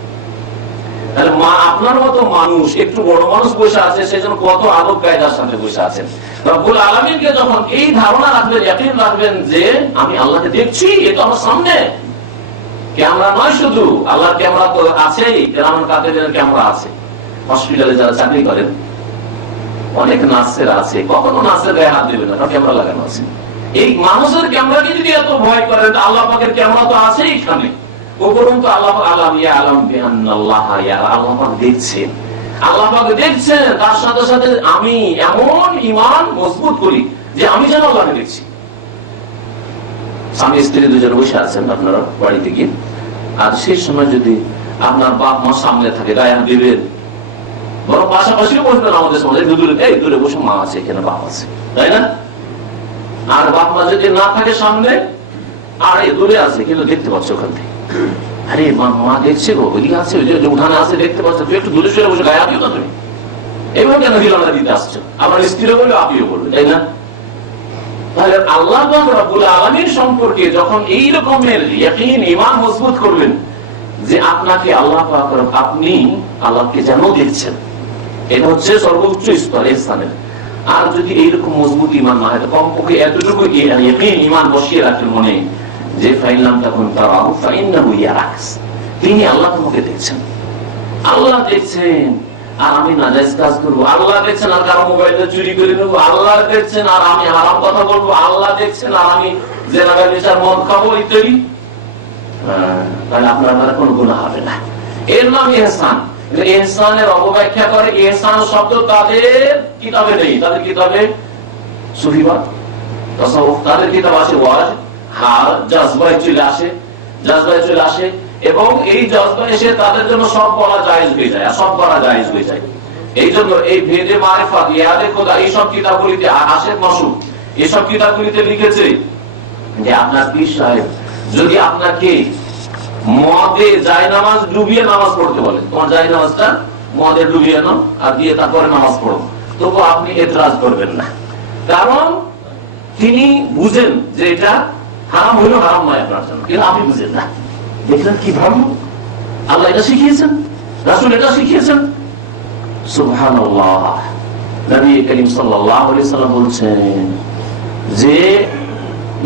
তাহলে আপনার মতো মানুষ, একটু বড় মানুষ বসে আছে, সেই জন্য কত আদব কায়দার সাথে বসে আছেন। রব্বুল আলামিনকে যখন এই ধারণা রাখবেন, ইয়াকিন রাখবেন যে আমি আল্লাহকে দেখছি, এটা আমার সামনে, ক্যামেরা নয় শুধু, আল্লাহর ক্যামেরা তো আছেই, কেরামান কাতিবের ক্যামেরা আছে। হসপিটালে যারা চাকরি করেন অনেক নার্সের আছে, কখনো নার্সের গায়ে হাত দেবেন না, ক্যামেরা লাগানো আছে। এই মানুষের ক্যামেরাকে যদি এত ভয় করেন, আল্লাহ পাকের ক্যামেরা তো আছে এখানে উপরন্তু। আল্লাহ আলাম ইয়া আলাম বিআন্নাল্লাহ ইয়ারা, আল্লাহ পাক দেখছেন, আল্লাহ পাক দেখছেন। তার সাথে সাথে আমি এমন ঈমান মজবুত করি যে আমি যেন আল্লাহকে দেখছি। স্বামী স্ত্রী দুজন বসে আছেন আপনারা বাড়িতে গিয়ে, আর সেই সময় যদি আপনার বাপ মা সামনে থাকে, গায়ে হাত দিবেন, বরং পাশাপাশিও বসবেন। আমাদের সমাজে দূরে বসে মা আছে, এখানে বাপ আছে, তাই না? আর বাপ মা যদি না থাকে সামনে, আর দূরে আছে কিন্তু দেখতে পাচ্ছ ওখান থেকে, আরে মা দেখছে গো, ওইদিকে আছে, ওই যে উঠানে আছে, দেখতে পাচ্ছ, তুই একটু দূরে সরে বসে গায়ে হাত দিও না তুমি, এইভাবে কেন হিলানা দিতে আসছো? আবার স্ত্রীও বলবে, আপনিও বলবে, তাই না? তাহলে আল্লাহ রাব্বুল আলামিন সম্পর্কে যখন এই রকমের ইয়াকিন ঈমান মজবুত করবেন যে আপনাকে আল্লাহ পাক, আপনি আল্লাহকে যেন দেখছেন, এটা হচ্ছে সর্বোচ্চ স্তর ইহসানের। আর যদি এইরকম মজবুত ঈমান না হয়, তো কমপক্ষে এতটুকু ইয়াকিন ঈমান বসিয়ে রাখেন মনে, যে ফাইন তখন তারাহু ফাইন্নাহু ইয়ারাক, তিনি আল্লাহ তোমাকে দেখছেন, আল্লাহ দেখছেন আর আমি নাজায়েজ কাজ করবো, আল্লাহ দেখছেন আর কারো মোবাইলে চুরি করে নেবো, আল্লাহ দেখছেন আর আমি হারাম কথা বলবো, আল্লাহ দেখছেন আর আমি জেনা ব্যভিচার মদ খাবো ইত্যাদি, তাহলে আপনার দ্বারা কোনো গুনাহ হবে না। এর নাম ইহসান। ইহসানের অবব্যাখ্যা করে, ইহসান শব্দ তাদের কিতাবে নেই, তাদের কিতাবে সুফিবাদ তাসাউফ, তাদের কিতাব আছে ওয়াজ, হাল জজবায় চলে আসে, এবং এই জজবা এসে তাদের জন্য সব বলা জায়েজ হয়ে যায়, সব করা জায়েজ হয়ে যায়। এই জন্য এই ভেদে মারিফাত, ইয়াদে খোদা, এইসব কিতাবগুলিতে, আশেক মাসুক, এইসব কিতাবগুলিতে লিখেছে যে আপনার পীর সাহেব যদি আপনাকে মদে জায়নামাজ ডুবিয়ে নামাজ পড়তে বলে, তোমার জায়নামাজটা মদে ডুবিয়ে নাও আর দিয়ে তারপরে নামাজ পড়ো, তবু আপনি এতরাজ করবেন না, কারণ তিনি বুঝেন যে এটা হারাম হইলেও হারাম নয় আপনার জন্য, কিন্তু আপনি বুঝেন না। দেখলেন কি ভালো, আল্লাহ এটা শিখিয়েছেন, রাসূল এটা শিখিয়েছেন। সুবহানাল্লাহ। নবী করিম সাল্লাল্লাহু আলাইহি সাল্লাম বলছেন যে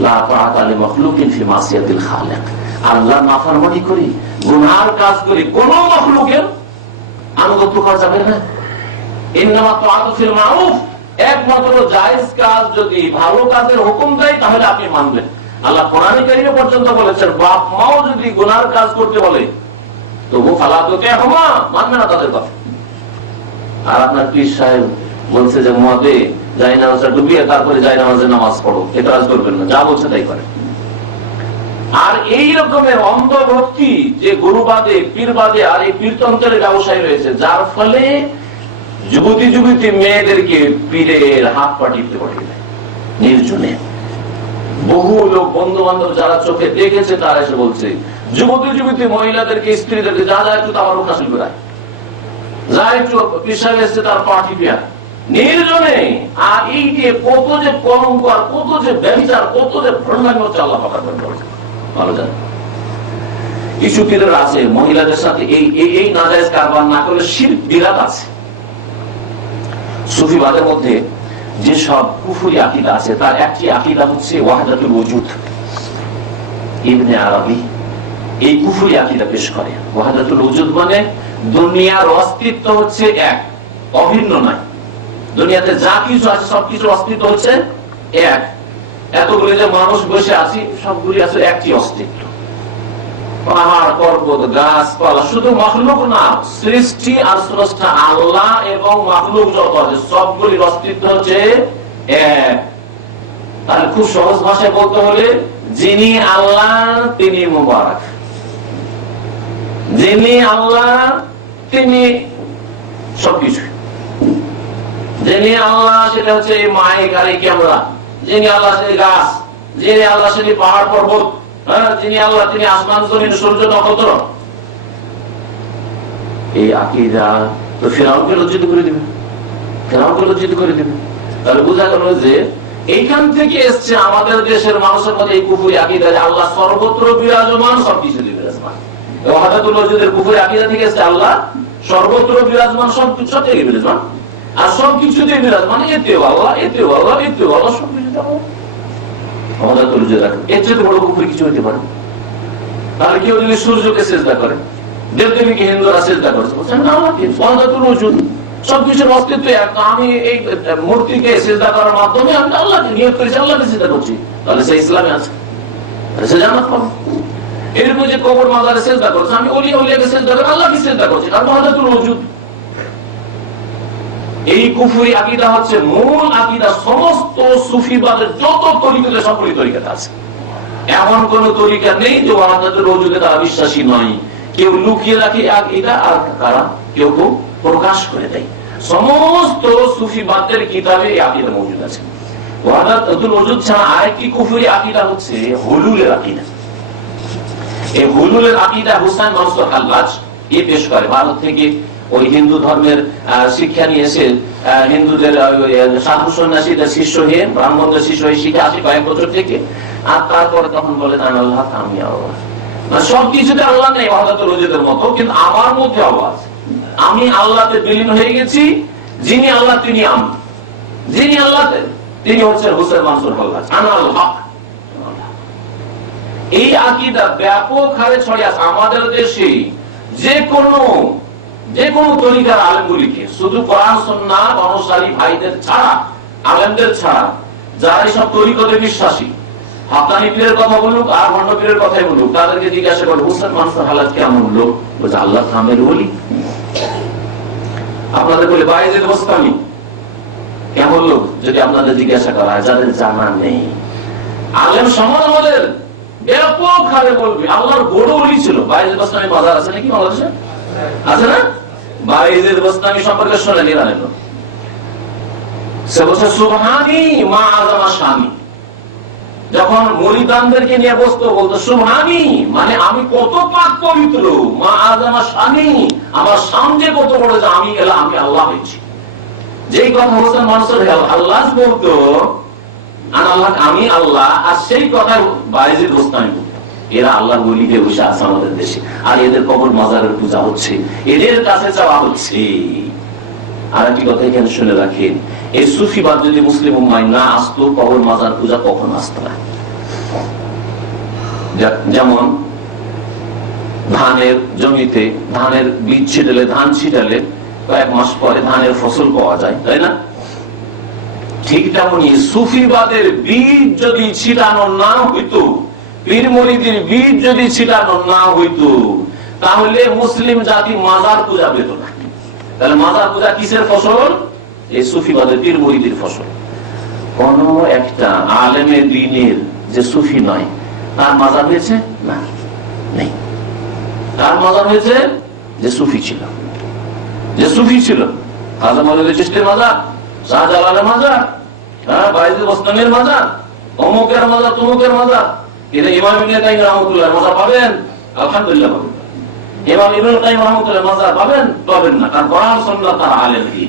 লা তাআতা লিমাখলুকিন ফি মাসিয়াতিল খালিক, আল্লাহর নাফরমানি করি, গুনার কাজ করি, কোন মাখলুকের আনুগত্য করা যাবে না। ইন্নামা তাআতু ফিল মারুফ, একমাত্র জায়েজ কাজ যদি ভালো কাজের হুকুম দেয় তাহলে আপনি মানবেন। আল্লাহ কোরআনে কারিমে পর্যন্ত বলেছেন বাপ মাও যদি গুনার কাজ করতে বলে তবু ফালাতোকে হমা, মানবে না তাদের কথা। আর আপনার পীর সাহেব বলছে যে মদে যাই নামাজটা ডুবিয়ে তারপরে যাই নামাজে নামাজ পড়ো, এতরাজ করবেন না, যা বলছে তাই করে। আর এই রকমের অন্ধভক্তি যে গুরুবাদে, পীরবাদে আর এই পীরতন্ত্রের ব্যবসায় রয়েছে, যার ফলে যুবতী যুবতী মেয়েদেরকে পীরের হাত পা টিপতে পাঠিয়ে দেয় নির্জনে। বহু লোক, বন্ধু বান্ধব যারা চোখে দেখেছে তারা এসে বলছে যুবতী যুবতী মহিলাদেরকে, স্ত্রীদেরকে যা যা একটু তামারুক হাসিল করায়, যা একটু পেশায় এসছে তার পা টিপিয়া নির্জনে। আর এই যে কত যে কলঙ্ক, আর কত যে ব্যভিচার, কত যে ভণ্ডামি হচ্ছে আল্লাহ পাক ভালো জানে। কিছু পীরের আছে মহিলাদের সাথে এই নাজায়েজ কারবার না করলে শিরক বিরাট আছে। সুফিবাদের মধ্যে যে সব কুফরি আকীদা আছে তার একটি আকীদা হচ্ছে ওয়াহদাতুল ওজুদ। ইবনে আরবি এই কুফরি আকীদা পেশ করে। ওয়াহদাতুল ওজুদ মানে দুনিয়ার অস্তিত্ব হচ্ছে এক, অভিন্ন নয়। দুনিয়াতে যা কিছু আছে সবকিছু অস্তিত্ব হচ্ছে এক। এতগুলি যে মানুষ বসে আছি সবগুলি আছে একটি অস্তিত্ব। পাহাড়, পর্বত, গাছপালা, শুধু মাখলুক না, সৃষ্টি আর স্রষ্টা আল্লাহ এবং মাখলুক যত আছে সবগুলির অস্তিত্ব হচ্ছে এক। তাহলে খুব সহজ ভাষায় বলতে হলে যিনি আল্লাহ তিনি মুবারক, যিনি আল্লাহ তিনি সবকিছু, যিনি আল্লাহ সেটা হচ্ছে এই মাইক আর এই ক্যামেরা, যিনি আল্লাহ সেই গাছ, যিনি আল্লাহ সেই পাহাড় পর্বত, যিনি আল্লাহ তিনি আসমান জমিন সূর্য নক্ষত্র। এই আকীদা তো ফিরআউনকে লজ্জিত করে দিবে, ফিরআউনকে লজ্জিত করে দিবে। তাহলে বোঝা গেল যে এইখান থেকে এসছে আমাদের দেশের মানুষের মধ্যে এই কুফরি আকীদা যে আল্লাহ সর্বত্র বিরাজমান, সবকিছু বিরাজমান। ওয়াহদাতুল ওজুদের কুফরি আকীদা থেকে এসছে আল্লাহ সর্বত্র বিরাজমান, সবকিছু থেকে বিরাজমান, আর সবকিছুতে বিরাজমান। এতেও আল্লাহ, এতেও আল্লাহ, এতেও আল্লাহ, সবকিছুতে আল্লাহ। এর চেয়ে বড় কুফরি কিছু হতে পারে? তাহলে কেউ যদি সূর্যকে সিজদা করে, দেবদেবীকে হিন্দুরা সিজদা করছে, বলছেন না আল্লাহকে, ওয়াহদাতুল ওজুদ, সবকিছুর অস্তিত্ব এক। আমি এই মূর্তিকে সিজদা করার মাধ্যমে আমি আল্লাহকে নিয়ত করেছি, আল্লাহকে সিজদা করছি, তাহলে সে ইসলামে আছে, সে জান্নাত পাবে। এরকম যে কবর মাজারে সিজদা করছে, আমি ওলিয়া উলিয়াকে সিজদা করে আল্লাহকে সিজদা করছি, আর ওয়াহদাতুল ওজুদ। এই কুফরি আকীদা হচ্ছে মূল আকীদা সমস্ত সুফিবাদের যত তরিকাতে, সকলই তরিকাতে আছে। এমন কোন তরিকা নেই যে ওয়াহদাতুল ওজুদে তারা বিশ্বাসী নয়। কেউ লুকিয়ে রাখে আকীদা, আর তারা কেউ কেউ প্রকাশ করে দেয়। সমস্ত সুফিবাদের কিতাবে এই আকীদা মজুদ আছে। ওয়াহদাতুল ওজুদ ছাড়া আরেকটি কুফরি আকীদা হচ্ছে হুলুলের আকীদা। এই হুলুলের আকীদা হুসাইন মানসুর হাল্লাজ পেশ করে ভারত থেকে। ওই হিন্দু ধর্মের শিক্ষা নিয়ে এসে হিন্দুদের সাধু সন্ন্যাসীদের শিষ্য হয়ে, ব্রাহ্মণদের শিষ্য হয়ে শিখে আসি কয়েক বছর থেকে। আর তারপরে তখন বলে আল্লাহ, আমি আল্লাহ, মানে সবকিছুতে আল্লাহ নেই ওয়াহদাতুল ওজুদের মতো, কিন্তু আমার মধ্যে আল্লাহ আছে। আমি আল্লাহতে বিলীন হয়ে গেছি, যিনি আল্লাহ তিনি আমি, যিনি আল্লাহ তিনি হচ্ছেন হুসাইন মানসুর হাল্লাজ, আনা আল হক। এই আকীদা ব্যাপক হারে ছড়িয়ে আছে আমাদের দেশে। যে কোনো তরিকার আলেমগুলিকে, শুধু কোরআন সুন্নাহ অনুসারী ভাইদের ছাড়া, আলেমদের ছাড়া, যারা এইসব তরিকতে বিশ্বাসী, হাক্কানি পীরের কথা বলুক আর ভণ্ড পীরের কথাই বলুক, তাদেরকে জিজ্ঞাসা করে হুসাইন মানসুর হাল্লাজ কেমন লোক? বলছে আল্লাহ কামেল ওলি। আপনাদের বলে বায়েজিদ বোস্তামি কেমন লোক? যদি আপনাদের জিজ্ঞাসা করা হয়, যাদের জানা নেই, আলেম সমাজ আমাদের ব্যাপক হারে বলবে আল্লাহর বড় ওলি ছিল। বায়েজিদ বোস্তামি মাজার আছে নাকি বাংলাদেশে? আছে না? বায়েজিদ বোস্তামি সম্পর্কে শুনে নিরানের লোক সে বলছে সুবহানি মা আযামা শানি। যখন মুরিদানদেরকে নিয়ে বসতো বলতো সুবহানি, মানে আমি কত পাক পবিত্র, মা আযামা শানি, আমার সামনে কত বড় যে আমি এলাম, আমি আল্লাহ হয়েছি। যেই কথা হোসেন মানসুর হাল্লাজ বলতো আমি আল্লাহ, আর সেই কথা বায়েজিদ বোস্তামি বলতো। এরা আল্লাহর ওলি হয়ে বসে আছে আমাদের দেশে, আর এদের কবর মাজারের পূজা হচ্ছে, এদের কাছে চাওয়া হচ্ছে। আর একটি কথা এখানে শুনে রাখেন, এই সুফিবাদ যদি মুসলিম উম্মায় না আসতো, কবর মাজার পূজা কখন আসতো না। যেমন ধানের জমিতে ধানের বীজ ছিটালে, ধান ছিটালে কয়েক মাস পরে ধানের ফসল পাওয়া যায়, তাই না? ঠিক তেমনি সুফিবাদের বীজ যদি ছিটানো না হইতো, পীর মুরিদের বীজ যদি ছিটানো না হইতো, তাহলে মুসলিম জাতি মাজার পূজা পেত না। তাহলে মাজার পূজা কিসের ফসল? এই সুফিবাদের পীর মুরিদের ফসল। কোন একটা আলেমে দ্বীনের যে সুফি নয় তার মাজার হয়েছে না, নেই। তার মাজার হয়েছে যে সুফি ছিল, যে সুফি ছিল। খাজা মৌলভী চিশতির মাজার, শাহজালালের মাজার, বায়েজিদ বোস্তামির মাজার, অমুকের মাজার, তমুকের মাজার। কিন্তু ইমাম ইবনে কাইয়িম রাহমাতুল্লাহ মাজার পাবেন? আলহামদুলিল্লাহ পাবেন। ইমাম ইবনে কাইয়িম রাহমাতুল্লাহ মাজার পাবেন? পাবেন না, কারণ কোরআন সুন্নাহ তার আলেম কি।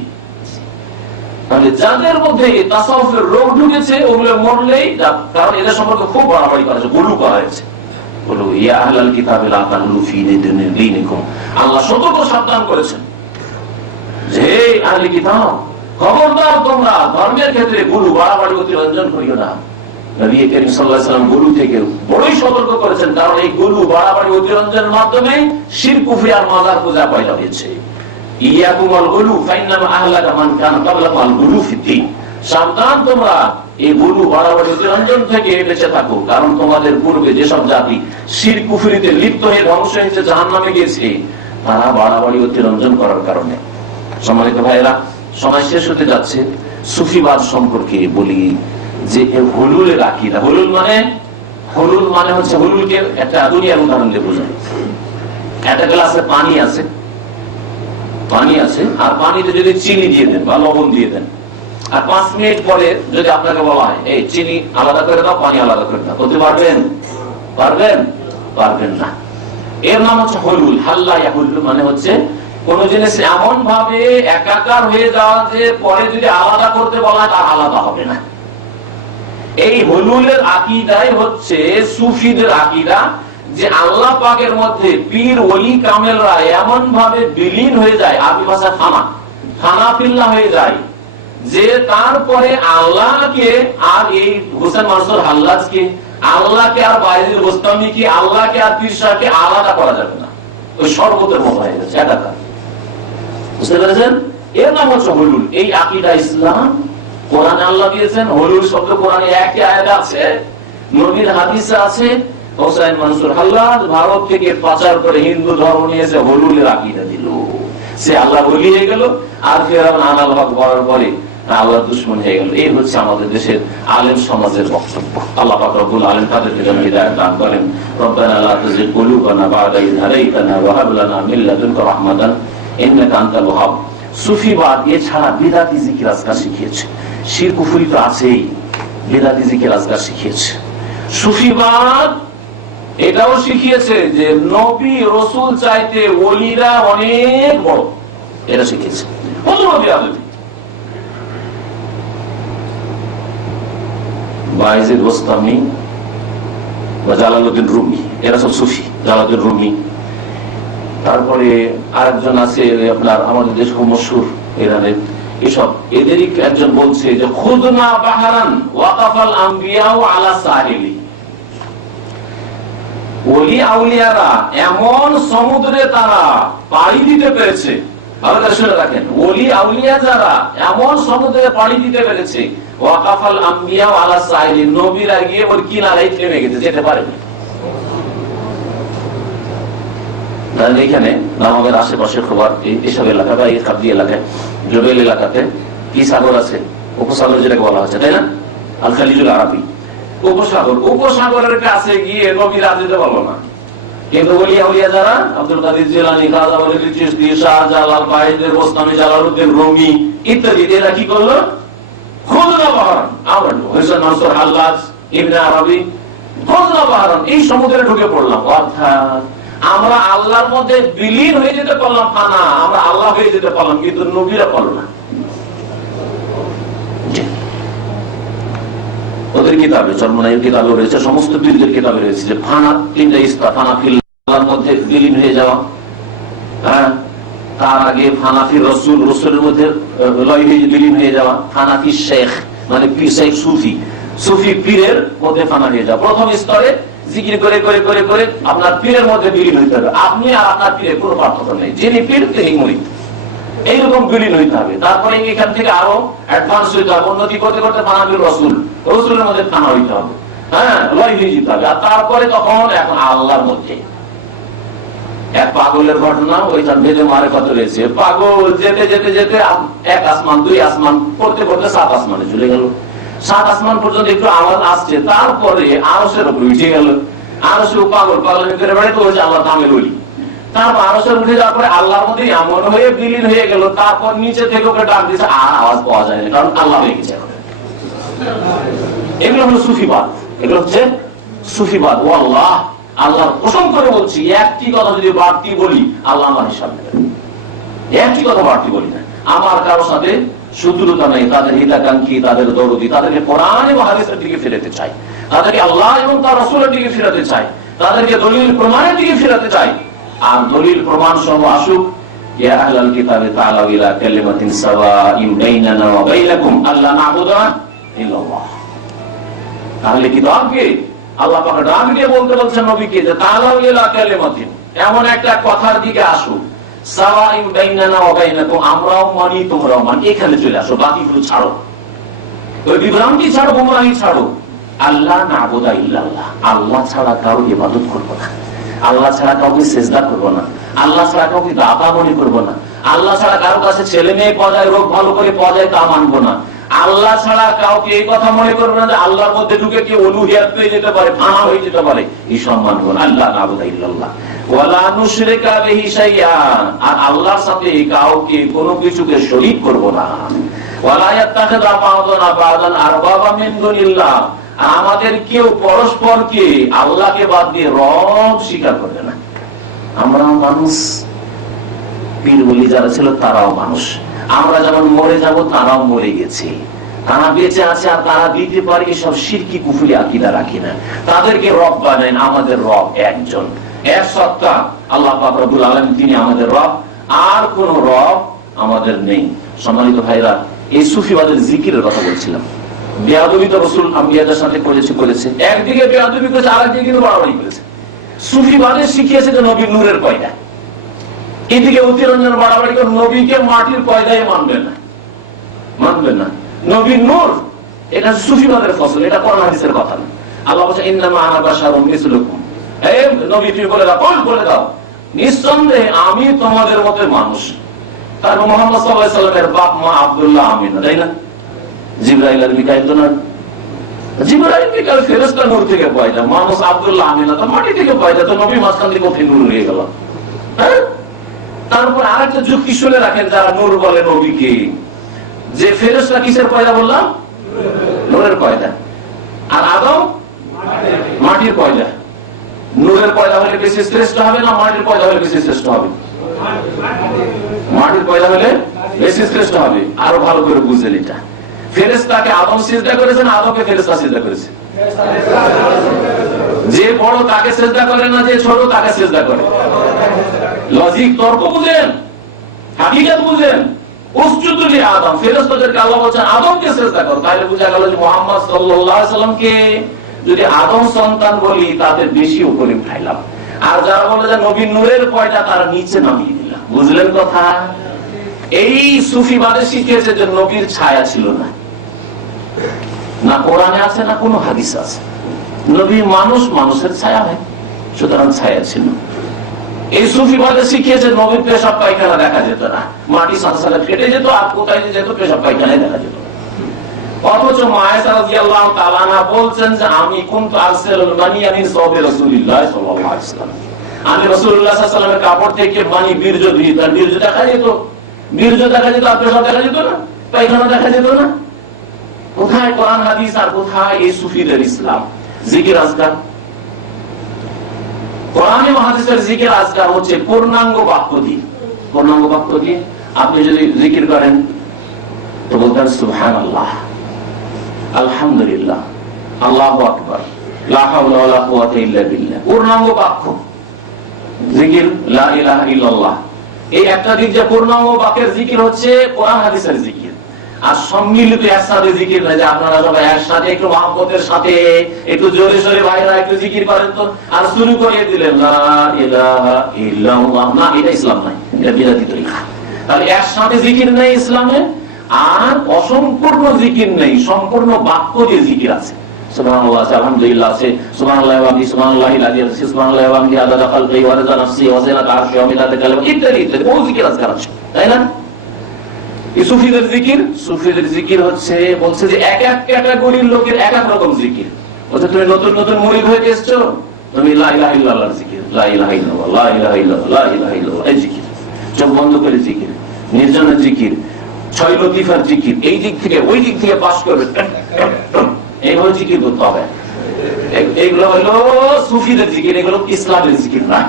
তাহলে যাদের মধ্যে তাসাউফের রোগ ঢুকেছে ওগুলো মরলেই, কারণ এদের সম্পর্কে খুব বাড়াবাড়ি করা হয়েছে, গুলু করা হয়েছে। বলু ইয়া আহলাল কিতাবি লা তাগলু ফি দীনিকুম, আল্লাহ সতর্ক সাবধান করেছেন যে আহলে কিতাব, খবরদার তোমরা ধর্মের ক্ষেত্রে গুলু বাড়াবাড়ি অতিরঞ্জন করিও না। নবী করিম সাল্লাল্লাহু আলাইহি ওয়াসাল্লাম গুলু থেকে বড়ই সতর্ক করেছেন, কারণ এই গুলু বাড়াবাড়ি অতিরঞ্জনের মাধ্যমে শিরক কুফরি আর মাজার পূজা পয়দা হয়েছে। ইয়াকুমুল গুলু ফাইন্নামা আহলাকা মান কানা ক্বাবলাকুম গুলু ফিদ্দীন, সাবধান তোমরা এই গুলু বাড়াবাড়ি অতিরঞ্জন থেকে বেঁচে থাকো, কারণ তোমাদের পূর্বে যেসব জাতি শিরক কুফরিতে লিপ্ত হয়ে ধ্বংস হয়েছে, জাহান্নামে গিয়েছে, তারা বাড়াবাড়ি অতিরঞ্জন করার কারণে। সম্মানিত ভাইরা, সময় শেষ হতে যাচ্ছে। সুফিবাদ সম্পর্কে বলি যে হুলুলের আকীদা, হুলুল মানে হচ্ছে, হুলুলকে একটা দুনিয়ার উদাহরণ দিয়ে বোঝায়। একটা গ্লাসে পানি আছে, আর পানিতে যদি চিনি দিয়ে দেন বা লবণ দিয়ে দেন, আর 5 মিনিট পরে যদি আপনাকে বলা হয় এই চিনি আলাদা করে দাও, পানি আলাদা করে দাও, করতে পারবেন? পারবেন না। এর নাম হচ্ছে হুলুল। হাল্লা ইয়াহুল্লু মানে হচ্ছে কোন জিনিস এমন ভাবে একাকার হয়ে যাওয়া যে পরে যদি আলাদা করতে বলা হয় তা আলাদা হবে না। এই হুলুলের আকীদাই হচ্ছে সুফিদের আকীদা, যে আল্লাহ পাকের মধ্যে পীর ওলি কামেলরা এমন ভাবে বিলীন হয়ে যায়, আরবি ভাষায় ফানা ফিল্লা হয়ে যায়, যে তারপরে আল্লাহকে আর এই হোসেন মানসুর হাল্লাজকে, আল্লাহকে আর বায়েজিদ বোস্তামিকে, আল্লাহকে আর পীর সাহেবকে আলাদা করা যাবে না। ওই শরবতের মতো হয়ে গেছে একাকার। বুঝতে পেরেছেন? এর নাম হচ্ছে হুলুল। এই আকীদা ইসলাম কোরআনে আল্লাহ দিয়েছেন। হুলুল শব্দ কোরআনে একই আয়াতে আছে, নবীর হাদিসে আছে। হোসেন মানসুর হাল্লাজ ভারত থেকে পাচার করে হিন্দু ধর্ম নিয়েছে, হুলুলের আকীদা দিল। সে আল্লাহ বলি হয়ে গেল, আর ফিরআউন আনাল হক বলার পরে আল্লাহর দুশমন হয়ে গেল। এই হচ্ছে আমাদের দেশের আলেম সমাজের বক্তব্য। আল্লাহ পাক রব্বুল আলামিন তাদেরকে যেন হিদায়াত দান করেন। রব্বানা লা তুযিগ কুলুবানা বা'দা ইয হাদাইতানা ওয়া হাব লানা মিন লাদুনকা রাহমাতান ইন্নাকা আনতাল ওয়াহ্হাব। সুফিবাদ এছাড়া বিদআতি জিকির আজকার শিখিয়েছে। শিরক কুফরি তো আছেই, বিদআতি জিকির আজকার শিখিয়েছে। সুফিবাদ এটাও শিখিয়েছে যে নবী রাসূল চাইতে ওলিরা অনেক বড়, এটা শিখিয়েছে। বায়েজিদ বোস্তামি বা জালালউদ্দিন রুমি, এরা সব সুফি। জালালউদ্দিন রুমি, তারপরে আরেকজন আছে আপনার আমাদের দেশ খুব মশহুর ইরানের, এসব এদেরই একজন বলছে যে খুদনা বাহারান ওয়াকাফাল আম্বিয়াউ আলা সাহিলি। ওলি আউলিয়ারা এমন সমুদ্রে তারা পাড়ি দিতে পেরেছে, ভালো করে শুনে রাখেন, ওলি আউলিয়া যারা এমন সমুদ্রে পাড়ি দিতে পেরেছে, ওয়াকাফাল আম্বিয়াউ আলা সাহিলি, নবীরা গিয়ে ওর কিনারায় থেমে গেছে, যেতে পারেনি। এখানে আমাদের আশেপাশে খবর এইসব এলাকা বা এই খাদ্য এলাকায়, জবেল এলাকাতে কি সাগর আছে? উপসাগর যেটাকে বলা হচ্ছে, তাই না? আল খালিজুল আরাবি উপসাগর। উপসাগরের কাছে গিয়ে নবীরা যেতে পারলো না, কিন্তু ওলিয়া উলিয়া যারা আব্দুল কাদের জিলানী, খাজা ওয়ালি চিশতি, শাহজালাল, বায়েজিদ বোস্তামি, জালালউদ্দিন রুমি ইত্যাদি, এরা কি করলো? খুদনা বাহারান, আমরা হোসেন মানসুর হাল্লাজ, ইবনে আরবি, খুদনা বাহারান, এই সমুদ্রে ঢুকে পড়লাম। অর্থাৎ আমরা আল্লাহর মধ্যে বিলীন হয়ে যেতে পারলাম, ফানা, আমরা আল্লাহ হয়ে যেতে পারলাম, কিন্তু নবীরা পারল না। ওদের কিতাবে, চরমনাইয়ের কিতাবে রয়েছে, সমস্ত পীরদের কিতাবে রয়েছে যে ফানা তিনটা স্তর। ফানা ফিল আল্লাহর মধ্যে বিলীন হয়ে যাওয়া, তার আগে ফানাফি রসুল, রসুলের মধ্যে লয় হয়ে বিলীন হয়ে যাওয়া। ফানাফি শেখ মানে পীর, শেখ সুফি, সুফি পীরের মধ্যে ফানা হয়ে যাওয়া। প্রথম স্তরে জিকির করে করে করে করে আপনার পীরের মধ্যে বিলীন হইতে হবে। আপনি আর আপনার পীরের কোনো পার্থক্য নেই, যিনি পীর তিনি মুরিদ, এইরকম বিলীন হইতে হবে। তারপরে এখান থেকে আরো অ্যাডভান্স হইতে হবে, উন্নতি করতে করতে ফানাফি রসুল, রসুলের মধ্যে ফানা হইতে হবে, লয় হয়ে যেতে হবে। আর তারপরে তখন এখন আল্লাহর মধ্যে। এক পাগলের ঘটনা, ওইটা ভেদে মারে কত রয়েছে। পাগল যেতে যেতে যেতে এক আসমান, দুই আসমান, পড়তে পড়তে 7 আসমানে চলে গেল। 7 আসমান পর্যন্ত একটু আওয়াজ আসছে, তারপরে আরশের উপরে উঠে গেল। আরশে পাগল পাগল করে বেড়াইতে হয়েছে আল্লাহ দামে বলি। তারপর আরশের উঠে যাওয়ার পরে আল্লাহর মধ্যে এমন হয়ে বিলীন হয়ে গেল, তারপর নিচে থেকে ওকে ডাক দিচ্ছে, আর আওয়াজ পাওয়া যায় না, কারণ আল্লাহ হয়ে গেছে। এগুলো হলো সুফিবাদ, এগুলো হচ্ছে সুফিবাদ। ও আল্লাহ, আল্লাহর কসম করে বলছি, একটি কথা যদি বাড়তি বলি আল্লাহ আমার হিসাব নেবেন। একটি কথা বাড়তি বলি না। আমার কারোর সাথে শত্রুতা নেই, তাদের হিতাকাঙ্ক্ষী, তাদের দরদি, তাদেরকে কোরআন এবং হাদিসের দিকে ফিরাতে চাই, তাদেরকে আল্লাহ এবং তার রাসূলের দিকে ফিরাতে চাই, তাদেরকে দলিল প্রমাণের দিকে ফিরাতে চাই। আর দলিল প্রমাণ সহ আসুক, ইয়া আহলাল কিতাবে তাআলাউ ইলা কালিমাতিন সাওয়াইন বাইনানা ওয়া বাইনাকুম আল্লা না'বুদা ইল্লাল্লাহ। তাহলে কিতাবকে আল্লাহ পাক ডাক দিয়ে বলতে বলছেন নবীকে যে তাআলাউ ইলা কালিমাতিন, এমন একটা কথার দিকে আসো, সাওয়াইন বাইনানা ওয়া বাইনাকুম, আমরাও মানি তোমরাও মানি, এখানে চলে আসো, বাকিগুলো ছাড়ো, ওই বিভ্রান্তি ছাড়ো, গোমরাহি ছাড়ো। আল্লাহ না'বুদা ইল্লাল্লাহ, আল্লাহ ছাড়া কারো ইবাদত করব না, আল্লাহ ছাড়া কাউকে সেজদা করব না, আল্লাহ ছাড়া কাউকে দাতা মনে করব না, আল্লাহ ছাড়া কারো কাছে ছেলে মেয়ে পাওয়া যায়, রোগ ভালো করে পাওয়া যায় তা মানবো না, আল্লাহ ছাড়া কাউকে এই কথা মনে করবে না যে আল্লাহর মধ্যে ঢুকে কেউ উলুহিয়াত পেয়ে যেতে পারে, ফানা হয়ে যেতে পারে, এই সম্মান করুন। আল্লাহ না'বুদা ইল্লাল্লাহ ওয়ালা নুশরিকা বিহি শাইআন, আর আল্লাহর সাথে কাউকে কোনো কিছুকে শরীক করব না। ওয়ালা ইয়াত্তাখিযা বা'দুনা বা'দান আরবাবা মিন দুনিল্লাহ, আমাদের কেউ পরস্পরকে আল্লাহকে বাদ দিয়ে রব স্বীকার করবে না। আমরা মানুষ, পীর ওলি যারা ছিল তারাও মানুষ, আমরা যেমন মরে যাব তারাও মরে গেছে, তারা বেঁচে আছে আর তারা দিতে পারে, এসব শিরকি কুফরি আকীদা রাখি না। তাদেরকে রব বানান, আমাদের রব একজন, এক সত্তা আল্লাহ পাক রব্বুল আলামিন, তিনি আমাদের রব, আর কোন রব আমাদের নেই। সম্মানিত ভাইরা, এই সুফিবাদের জিকিরের কথা বলছিলাম। বেয়াদবি তো রাসূল আম্বিয়াদের সাথে করেছে, একদিকে বেয়াদবি করেছে, আরেকদিকে কিন্তু বাড়াবাড়ি করেছে। সুফিবাদে শিখিয়েছে যে নবীর নূরের পয়দা, এদিকে অতিরঞ্জন বাড়াবাড়ি করে নবীকে মাটির পয়দায় মানবেন না, নবীর নূর, এটা সুফিবাদের ফসল, এটা কোরআন হাদিসের কথা না। আল্লাহ বলেন ইন্নামা আনা বাশারুম মিসলুকুম, হে নবী তুমি বলে দাও নিঃসন্দেহে আমি তোমাদের মতো মানুষ। তারপর মুহাম্মদ সাল্লাল্লাহু আলাইহি সাল্লামের বাপ মা আব্দুল্লাহ আমিনা, তাই না? জিবরাইল আর মিকাইল তো না, জিবরাইল মিকাইল ফেরেশতা নূর থেকে পয়দা, মানুষ আব্দুল্লাহ আমিনা তো মাটি থেকে পয়দা, তো নবী মাঝখান থেকে কোথায় নূর হয়ে গেল? হ্যাঁ। তারপর আরেকটা যুক্তি শুনে রাখেন যারা নূর বলে নবীকে, যে ফেরেশতা কিসের পয়দা বললাম? নূরের পয়দা। আর আদম মাটির পয়দা। নূরের পয়দা হলে বেশি শ্রেষ্ঠ হবে না মাটির পয়দা হলে বেশি শ্রেষ্ঠ হবে? মাটির পয়দা হলে বেশি শ্রেষ্ঠ হবে। আরো ভালো করে বুঝলেন, এটা ফেরেশতাকে আদম সিজদা করেছেন, আদমকে ফেরেশতা সিজদা করেছে। যে বড় তাকে সিজদা করে না, যে ছোট তাকে সিজদা করে। লজিক তর্ক বুঝেন, হাকিকত বুঝেন। উসজুদু আদম, ফেরেশতাদেরকে আল্লাহ বলেন আদমকে সিজদা করো, তাহলে বোঝা গেল যে মুহাম্মদ সাল্লাল্লাহু আলাইহি সাল্লামকে যদি আদম সন্তান বলি তাদের বেশি উপরে উঠাইলাম, আর যারা বলে যে নবীর নূরের পয়দা তারা নিচে নামিয়ে দিলাম। বুঝলেন কথা? এই সুফিবাদে শিখিয়েছে যে নবীর ছায়া ছিল না, না কোরআনে আছে না কোনো হাদিস আছে। নবী মানুষ, মানুষের ছায়া হয়, সুতরাং ছায়া ছিল। এই সুফিবাদে শিখিয়েছে নবীর পেশাব পায়খানা দেখা যেত না, মাটি সাথে সাথে ফেটে যেত, আর কোথায় যেত পেশাব পায়খানায় দেখা যেত। অথচ মায়েশা রাদিয়াল্লাহু তাআলা আনহা বলছেন যে আমি কুনতু আরসালুল মানি মিন সাওবি রাসূলিল্লাহ সাল্লাল্লাহু আলাইহি ওয়াসাল্লাম, আমি রাসূলুল্লাহ সাল্লাল্লাহু আলাইহি ওয়াসাল্লামের কাপড় থেকে মানি বীর্য দিই, তার বীর্য দেখা যেত, আর পেশাব দেখা যেত না, পায়খানা দেখা যেত না। কোথায় কোরআন হাদিস আর কোথায় এই সুফিদের ইসলাম? জিকির আজকার, কোরআন এবং হাদিসের জিকির আজকার হচ্ছে পূর্ণাঙ্গ বাক্য দিয়ে। পূর্ণাঙ্গ বাক্য দিয়ে আপনি যদি জিকির করেন তো বলতেন সুবহানাল্লাহ, আলহামদুলিল্লাহ, আল্লাহু আকবার, লা হাওলা ওয়ালা কুওয়াতা ইল্লা বিল্লাহ। পূর্ণাঙ্গ বাক্য জিকির লা ইলাহা ইল্লাল্লাহ, এই একটা দিক যে পূর্ণাঙ্গ বাক্যের জিকির হচ্ছে কোরআন হাদিসের জিকির। আর সম্মিলিত একসাথে জিকির না, যে আপনারা সবাই একসাথে একটু মহব্বতের সাথে একটু জোরে সোরে ভাইরা একটু জিকির করেন তো, আর শুরু করে দিলেন লা ইলাহা ইল্লাল্লাহ, না, এটা ইসলাম নাই, এটা বিদাতি তরিকা। তাহলে একসাথে জিকির নেই ইসলামে, আর অসম্পূর্ণ জিকির নেই, সম্পূর্ণ বাক্য দিয়ে জিকির আছে। সুবহানাল্লাহ আছে, আলহামদুলিল্লাহ আছে, সুবহানাল্লাহি ওয়া বিহামদিহি সুবহানাল্লাহিল আযীম আছে, সুবহানাল্লাহি ওয়া বিহামদিহি আদাদা খালকিহি ওয়া রিদা নাফসিহি ওয়া জিনাতা আরশিহি ওয়া মিদাদা কালামিহি ইত্যাদি ইত্যাদি বহু জিকির আজকার আছে, তাই না? এই সুফিদের জিকির হচ্ছে, বলছে যে এক এক ক্যাটাগরির লোকের এক এক রকম জিকির। বলছে তুমি নতুন নতুন মুরিদ হয়ে এসছো, তুমি লা ইলাহা ইল্লাল্লাহর জিকির, লা ইলাহা ইল্লাল্লাহ, লা ইলাহা ইল্লাল্লাহ, লা ইলাহা ইল্লাল্লাহ এই জিকির, চোখ বন্ধ করে জিকির, নির্জনের জিকির, ছয় লতিফার জিকির, এই দিক থেকে ওই দিক থেকে পাস করবে, এইভাবে জিকির করতে হবে। এগুলো হলো সুফিদের জিকির, এগুলো ইসলামের জিকির না।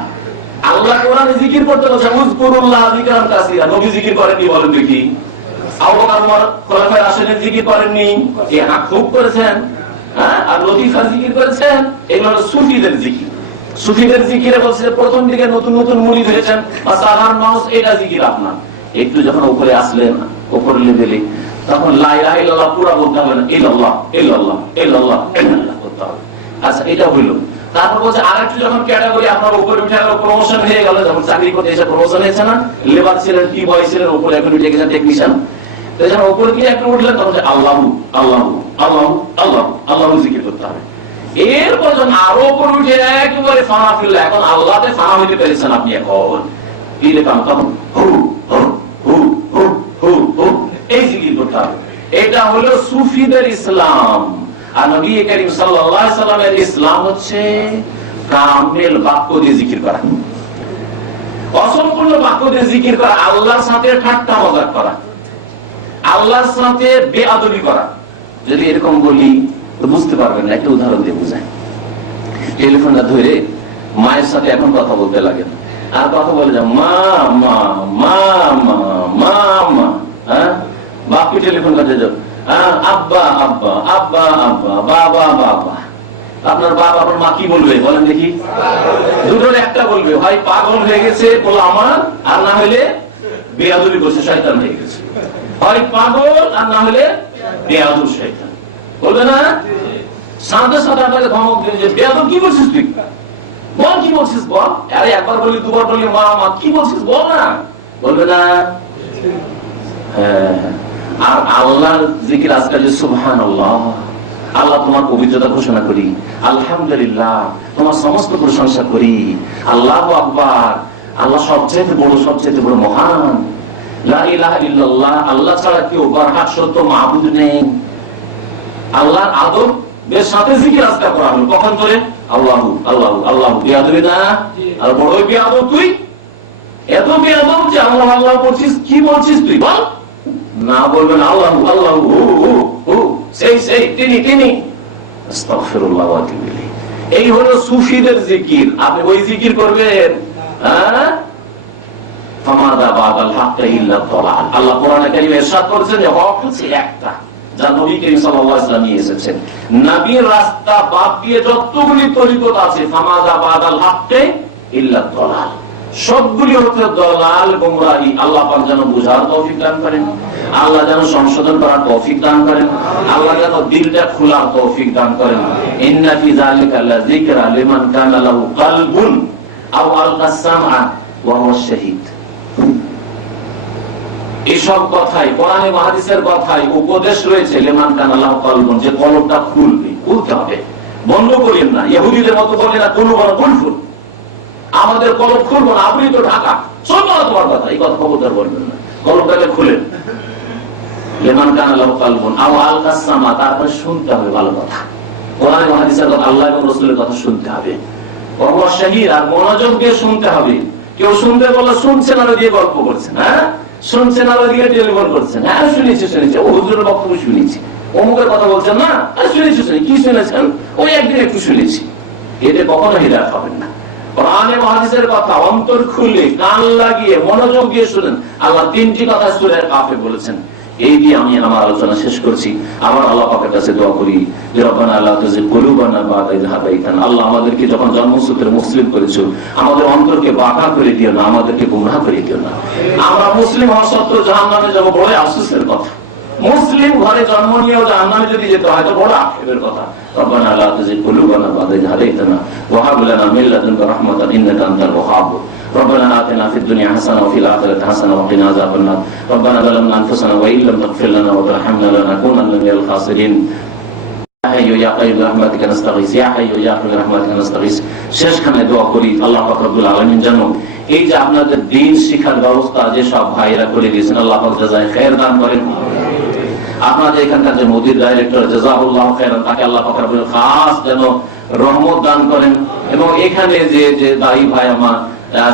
আল্লাহ কোরআনে জিকির করতে বলছে উযকুরুল্লাহ যিকরান কাসীরা, নবী জিকির করেননি বলেন দেখি? আবু বকর ওমর খলিফায়ে রাশিদিন জিকির করেননি? কি খুব করেছেন, আর লতিফা জিকির করেছেন। এগুলো হলো সুফিদের জিকির। সুফিদের জিকিরে বলছে প্রথম দিকে নতুন নতুন মুরিদ হয়েছেন বা সাধারণ মানুষ, এটা জিকির আপনার। একটু যখন উপরে আসলেন, উপর লেভেলে, তখন লা ইলাহা ইল্লাল্লাহ পুরো বলতে হবে না, ইল্লাল্লাহ ইল্লাল্লাহ ইল্লাল্লাহ ইল্লাল্লাহ করতে হবে। আচ্ছা, এটা হইলো। তারপর বলছে আরেকটু যখন ক্যাটাগরি আপনার উপরে উঠে গেল, প্রমোশন হয়ে গেল, যেমন চাকরি করতে এসে প্রমোশন হয়েছে না, লেবার ছিলেন, টি বয় ছিলেন, উপরে এখন উঠে গেছেন টেকনিশিয়ান, যখন উপরে গিয়ে একটু উঠলেন তখন আল্লাহ আল্লাহ আল্লাহ আল্লাহ আল্লাহ জিকির করতে হবে। এরপর যখন আরো উপরে উঠে একেবারে ফানা ফিরলে, এখন আল্লাহতে ফানা হইতে পেরেছেন আপনি, এখন তখন হু হু হু হু হু হু এই জিকির করতে হবে। এটা হলো সুফিদের ইসলাম। আর নবী করিম সাল্লাল্লাহু আলাইহি সাল্লামের ইসলাম হচ্ছে কামেল বাক্য দিয়ে জিকির করা, অসম্পূর্ণ বাক্য দিয়ে জিকির করা, আল্লাহর সাথে ঠাট্টা মজাক করা, আল্লাহর সাথে বেআদবি করা। যদি এরকম বলি তো বুঝতে পারবেন না, একটা উদাহরণ দিয়ে বুঝায়। টেলিফোনটা ধরে মায়ের সাথে এখন কথা বলতে লাগেন, আর কথা বলে যা মা মা মা মা মা মা, হ্যাঁ বাপকে টেলিফোন কাটে যাও, আব্বা আব্বা আব্বা আব্বা বাবা বাবা। আপনার বাবা আপনার মা কি বলবে বলেন দেখি? দুটোর একটা বলবে, হয় পাগল হয়ে গেছে বলো আমার, আর না হলে বেয়াদবি করছে শয়তান হয়ে গেছে। হয় পাগল আর না হলে বেয়াদব শয়তান, বলবে না? সাথে সাথে আপনাকে ধমক দিয়ে যে বেয়াদব কি বলছিস তুই, বল কি বলছিস বল। আরে একবার বলি দুবার বলি মা মা কি বলছিস বল না, বলবে না? হ্যাঁ। আর আল্লাহর জিকির আজকাল যে সুবহানাল্লাহ, আল্লাহ তোমার পবিত্রতা ঘোষণা করি, আলহামদুলিল্লাহ তোমার সমস্ত প্রশংসা করি, আল্লাহু আকবার, আল্লাহ সবচেয়ে বড়, সবচেয়ে বড় মহান, লা ইলাহা ইল্লাল্লাহ আল্লাহ ছাড়া কেউ বরহাত সত্য মাবুদ নেই। আল্লাহর আদব বের সাথে জিকির আজকাল করা হলো, কখন করে? আল্লাহু আল্লাহু আল্লাহু। বেয়াদবি না? আর বড়ই বেয়াদব তুই, এত বেয়াদব যে আল্লাহ আল্লাহ বলছিস, কি বলছিস তুই বল না, বলবেন আল্লাহু আল্লাহু সেই সেই তিনি তিনি। আস্তাগফিরুল্লাহ ওয়া আতুবু ইলাইহি। এই হলো সুফিদের জিকির। আপনি ওই জিকির করবেন, হ্যাঁ? ফামাদা বাদাল হাক্কা ইল্লা দালাল। আল্লাহ কোরআনে কারীমে ইরশাদ করেছেন যে হক হচ্ছে একটা, যা নবী করিম সাল্লাল্লাহু আলাইহি ওয়াসাল্লাম নিয়ে এসেছেন। নবীর রাস্তা বাদ দিয়ে যতগুলি তরিকত আছে, ফামাদা বাদাল হাক্কা ইল্লা দালাল, সবগুলি হচ্ছে দলাল, গোমরাহি। আল্লাহ পাক যেন বুঝার তৌফিক দান করেন, আল্লাহ যেন সংশোধন করার তৌফিক দান করেন, আল্লাহ যেন দিলটা খোলার তৌফিক দান করেন। ইন্না ফি যালিকা লাযিকরা লিমান কানা লাহু কলবুন আও আলকাস সামআ ওয়া হুয়া শাহীদ। এসব কথাই কোরআনে হাদিসের কথাই উপদেশ রয়েছে, লিমান কানা লাহু কলবুন, যে কলবটা খুলবে, খুলতে হবে, বন্ধ করেন না। ইহুদিদের মতো বলে না কুলুবনা কুলফুন, আমাদের কলব খুলবো না, আপনি তো ঢাকা, সব তোমার কথা, এই কথা খবরদার বলবেন না। কলবটাকে খুলেন, লিমান কানা লাহু কলবুন আও আলকাস সামা, তারপর শুনতে হবে ভালো কথা, কোরআন ও হাদিসের কথা, আল্লাহ এবং রাসূলের কথা শুনতে হবে। ওয়া হুয়া শাহীদ, আর মনোযোগ দিয়ে শুনতে হবে। কেউ শুনতে বললে শুনছেন আর দিয়ে গল্প করছেন, হ্যাঁ শুনছেন আর দিয়ে টেলিফোন করছেন, হ্যাঁ শুনেছি শুনেছি, ও হুজুরের বক্তব্য শুনেছি, অমুকের কথা বলছেন না, শুনেছি শুনেছি, কি শুনেছেন? ওই একদিন একটু শুনেছি। এতে কখনো হিদায়াত হবেন না। কোরআনে হাদিসের কথা অন্তর খুলে কান লাগিয়ে মনোযোগ দিয়ে শুনেন। আল্লাহ তিনটি কথা সূরা কাফে বলেছেন। এই দিয়ে আমি আমার আলোচনা শেষ করছি। আমার আল্লাহ পাকের কাছে দোয়া করি যে রব্বানা লা তুযিগ কুলুবানা বা'দা ইয হাদাইতানা। আল্লাহ আমাদেরকে যখন জন্মসূত্রে মুসলিম করেছো, আমাদের অন্তরকে বাঁকা করে দিও না, আমাদেরকে গুমরাহ করে দিও না। আমরা মুসলিম হওয়া সত্ত্বেও জাহান্নামে যাব, বড় আফসোসের কথা। মুসলিম ঘরে জন্ম নিয়েও জাহান্নামে যদি যেতে হয় তো বড় আক্ষেপের কথা। রব্বানা লা তুযিগ কুলুবানা বা'দা ইয হাদাইতানা ওয়া হাব লানা মিন লাদুনকা রাহমাতান ইন্নাকা আনতাল ওয়াহ্হাব। ربنا آتنا في الدنيا حسنة وفي الآخرة حسنة وقنا عذاب النار. ربنا ظلمنا أنفسنا وإن لم تغفر لنا وترحمنا لنكونن من الخاسرين. হাইয়্যু ইয়া কাইয়্যুম বিরহমাতিকা নাস্তাগীস, ইয়া হাইয়্যু ইয়া কাইয়্যুম বিরহমাতিকা নাস্তাগীস। শেষখানে দোয়া করি আল্লাহ পাক রব্বুল আলামিন যেন এই যে আপনাদের দ্বীন শিক্ষার ব্যবস্থা যে সব ভাইরা করে দিয়েছেন, আল্লাহ পাক জাযায়ে খায়ের দান করেন। আপনাদের এখানকার যে মুদির ডাইরেক্টর জাযাহুল্লাহু খায়রান, তাকে আল্লাহ পাক রব্বুল খাস যেন রহমত দান করেন। এবং এখানে যে দায়ী ভাই আমার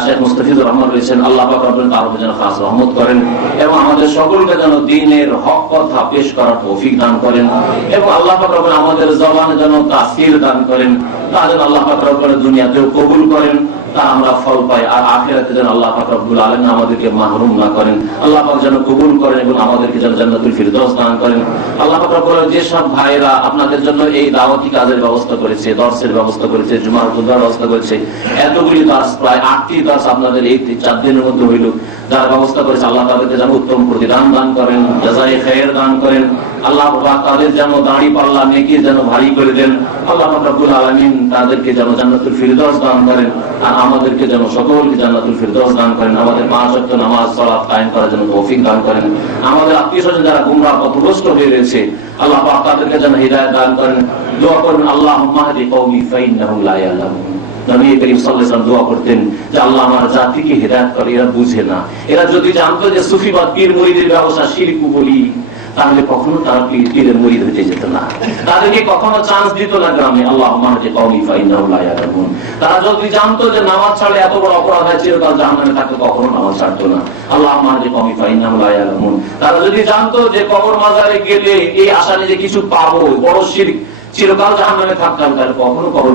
শেখ মুস্তাফিজুর রহমান রয়েছেন, আল্লাহ পাক রব্বুল তার উপর যেন খাস রহমত করেন এবং আমাদের সকলকে যেন দ্বীনের হক কথা পেশ করার তৌফিক দান করেন এবং আল্লাহ পাক রব্বুল আমাদের জবানে যেন তাসির দান করেন, তাদের আল্লাহ পাক রব্বুল দুনিয়াতেও কবুল করেন, তা আমরা ফল পাই, আর আখিরাতে যেন আল্লাহ পাক রব্বুল আলামিন আমাদেরকে মাহরুম না করেন। আল্লাহ পাক যেন কবুল করেন এবং আমাদেরকে যেন জান্নাতুল ফিরদাউস দান করেন। আল্লাহ পাক রব্বুল আলামিন যে সব ভাইরা আপনাদের জন্য এই দাওয়াতি কাজের ব্যবস্থা করেছে, দর্সের ব্যবস্থা করেছে, জুমার খুতবার ব্যবস্থা করেছে, এতগুলি দর্স প্রায় 8টি দর্স আপনাদের এই 4 দিনের মধ্যে হইল, যার ব্যবস্থা করেছে আল্লাহ তাদেরকে যেন উত্তম প্রতিদান দান করেন, জাযায়ে খায়ের দান করেন। আল্লাহ পাক তাদের যেন দাড়ি পাল্লা নেকি যেন ভারী করে দেন। আল্লাহ পাক রব্বুল আলামিন তাদেরকে যেন জান্নাতুল ফিরদাউস দান করেন আর আমাদেরকে যেন সকলকে জান্নাতুল ফিরদাউস দান করেন। আমাদের 5 ওয়াক্ত নামাজ সালাত কায়েম করার জন্য তৌফিক দান করেন। আমাদের আত্মীয়স্বজন যারা গুমরাহ পথভ্রষ্ট হয়ে রয়েছে, আল্লাহ পাক তাদেরকে যেন হিদায়াত দান করেন। দোয়া করুন আল্লাহুম্মা হাদি কওমি ফাইন্নাহুম লা ইয়ালামুন। নবী করিম সাল্লাল্লাহু আলাইহি ওয়াসাল্লাম দোয়া করতেন যে আল্লাহ আমার জাতিকে হিদায়াত করে, এরা বুঝে না। এরা যদি জানতো যে সুফিবাদ পীর মুরিদের ব্যবসা শিরক বলি, তাহলে কখনো তারা পীরের মুরিদ হতে যেত না, তাদেরকে কখনো চান্স দিত না গ্রামে। আল্লাহুম্মা হাদি কওমি ফাইন্নাহুম লা ইয়ালামুন। তারা যদি জানতো যে নামাজ ছাড়লে এত বড় অপরাধ হয়, চিরকাল জাহান্নামে থাকতো, কখনো নামাজ ছাড়তো না। আল্লাহুম্মা হাদি কওমি ফাইন্নাহুম লা ইয়ালামুন। তারা যদি জানতো যে কবর মাজারে গেলে এই আশা নিয়ে যে কিছু পাবো, বড় শিরক, চিরকাল জাহান্নামে থাকতাম, তাহলে কখনো কবর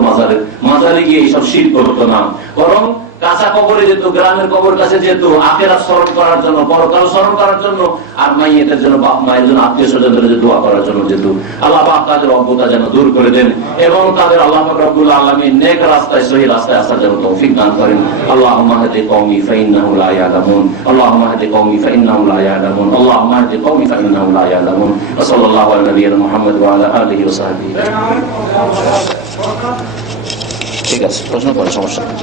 মাজারে গিয়ে এইসব শিরক করতো না, বরং কাঁচা কবরে যেত, গ্রামের কবর কাছে যেত, আখিরাত স্মরণ করার জন্য, পরকাল স্মরণ করার জন্য, আর মাইয়েতের জন্য, বাপ মায়ের জন্য, আত্মীয় স্বজনদের জন্য দোয়া করার জন্য যেত। আল্লাহ পাক তাদের অজ্ঞতা যেন দূর করে দেন এবং তাদের আল্লাহ পাক রব্বুল আলামিন নেক রাস্তায়, সহি রাস্তায় আসার জন্য তৌফিক দান করেন। আল্লাহুম্মা হাদি কওমি ফাইন্নাহুম লা ইয়ালামুন। আল্লাহুম্মা হাদি কওমি ফাইন্নাহুম লা ইয়ালামুন। আল্লাহুম্মা হাদি কওমি ফাইন্নাহুম লা ইয়ালামুন। ওয়া সাল্লাল্লাহু আলা নাবিয়িনা মুহাম্মদ ওয়া আলা আলিহি ওয়া সাহবিহি। ঠিক আছে, প্রশ্ন করার সমস্যা নেই।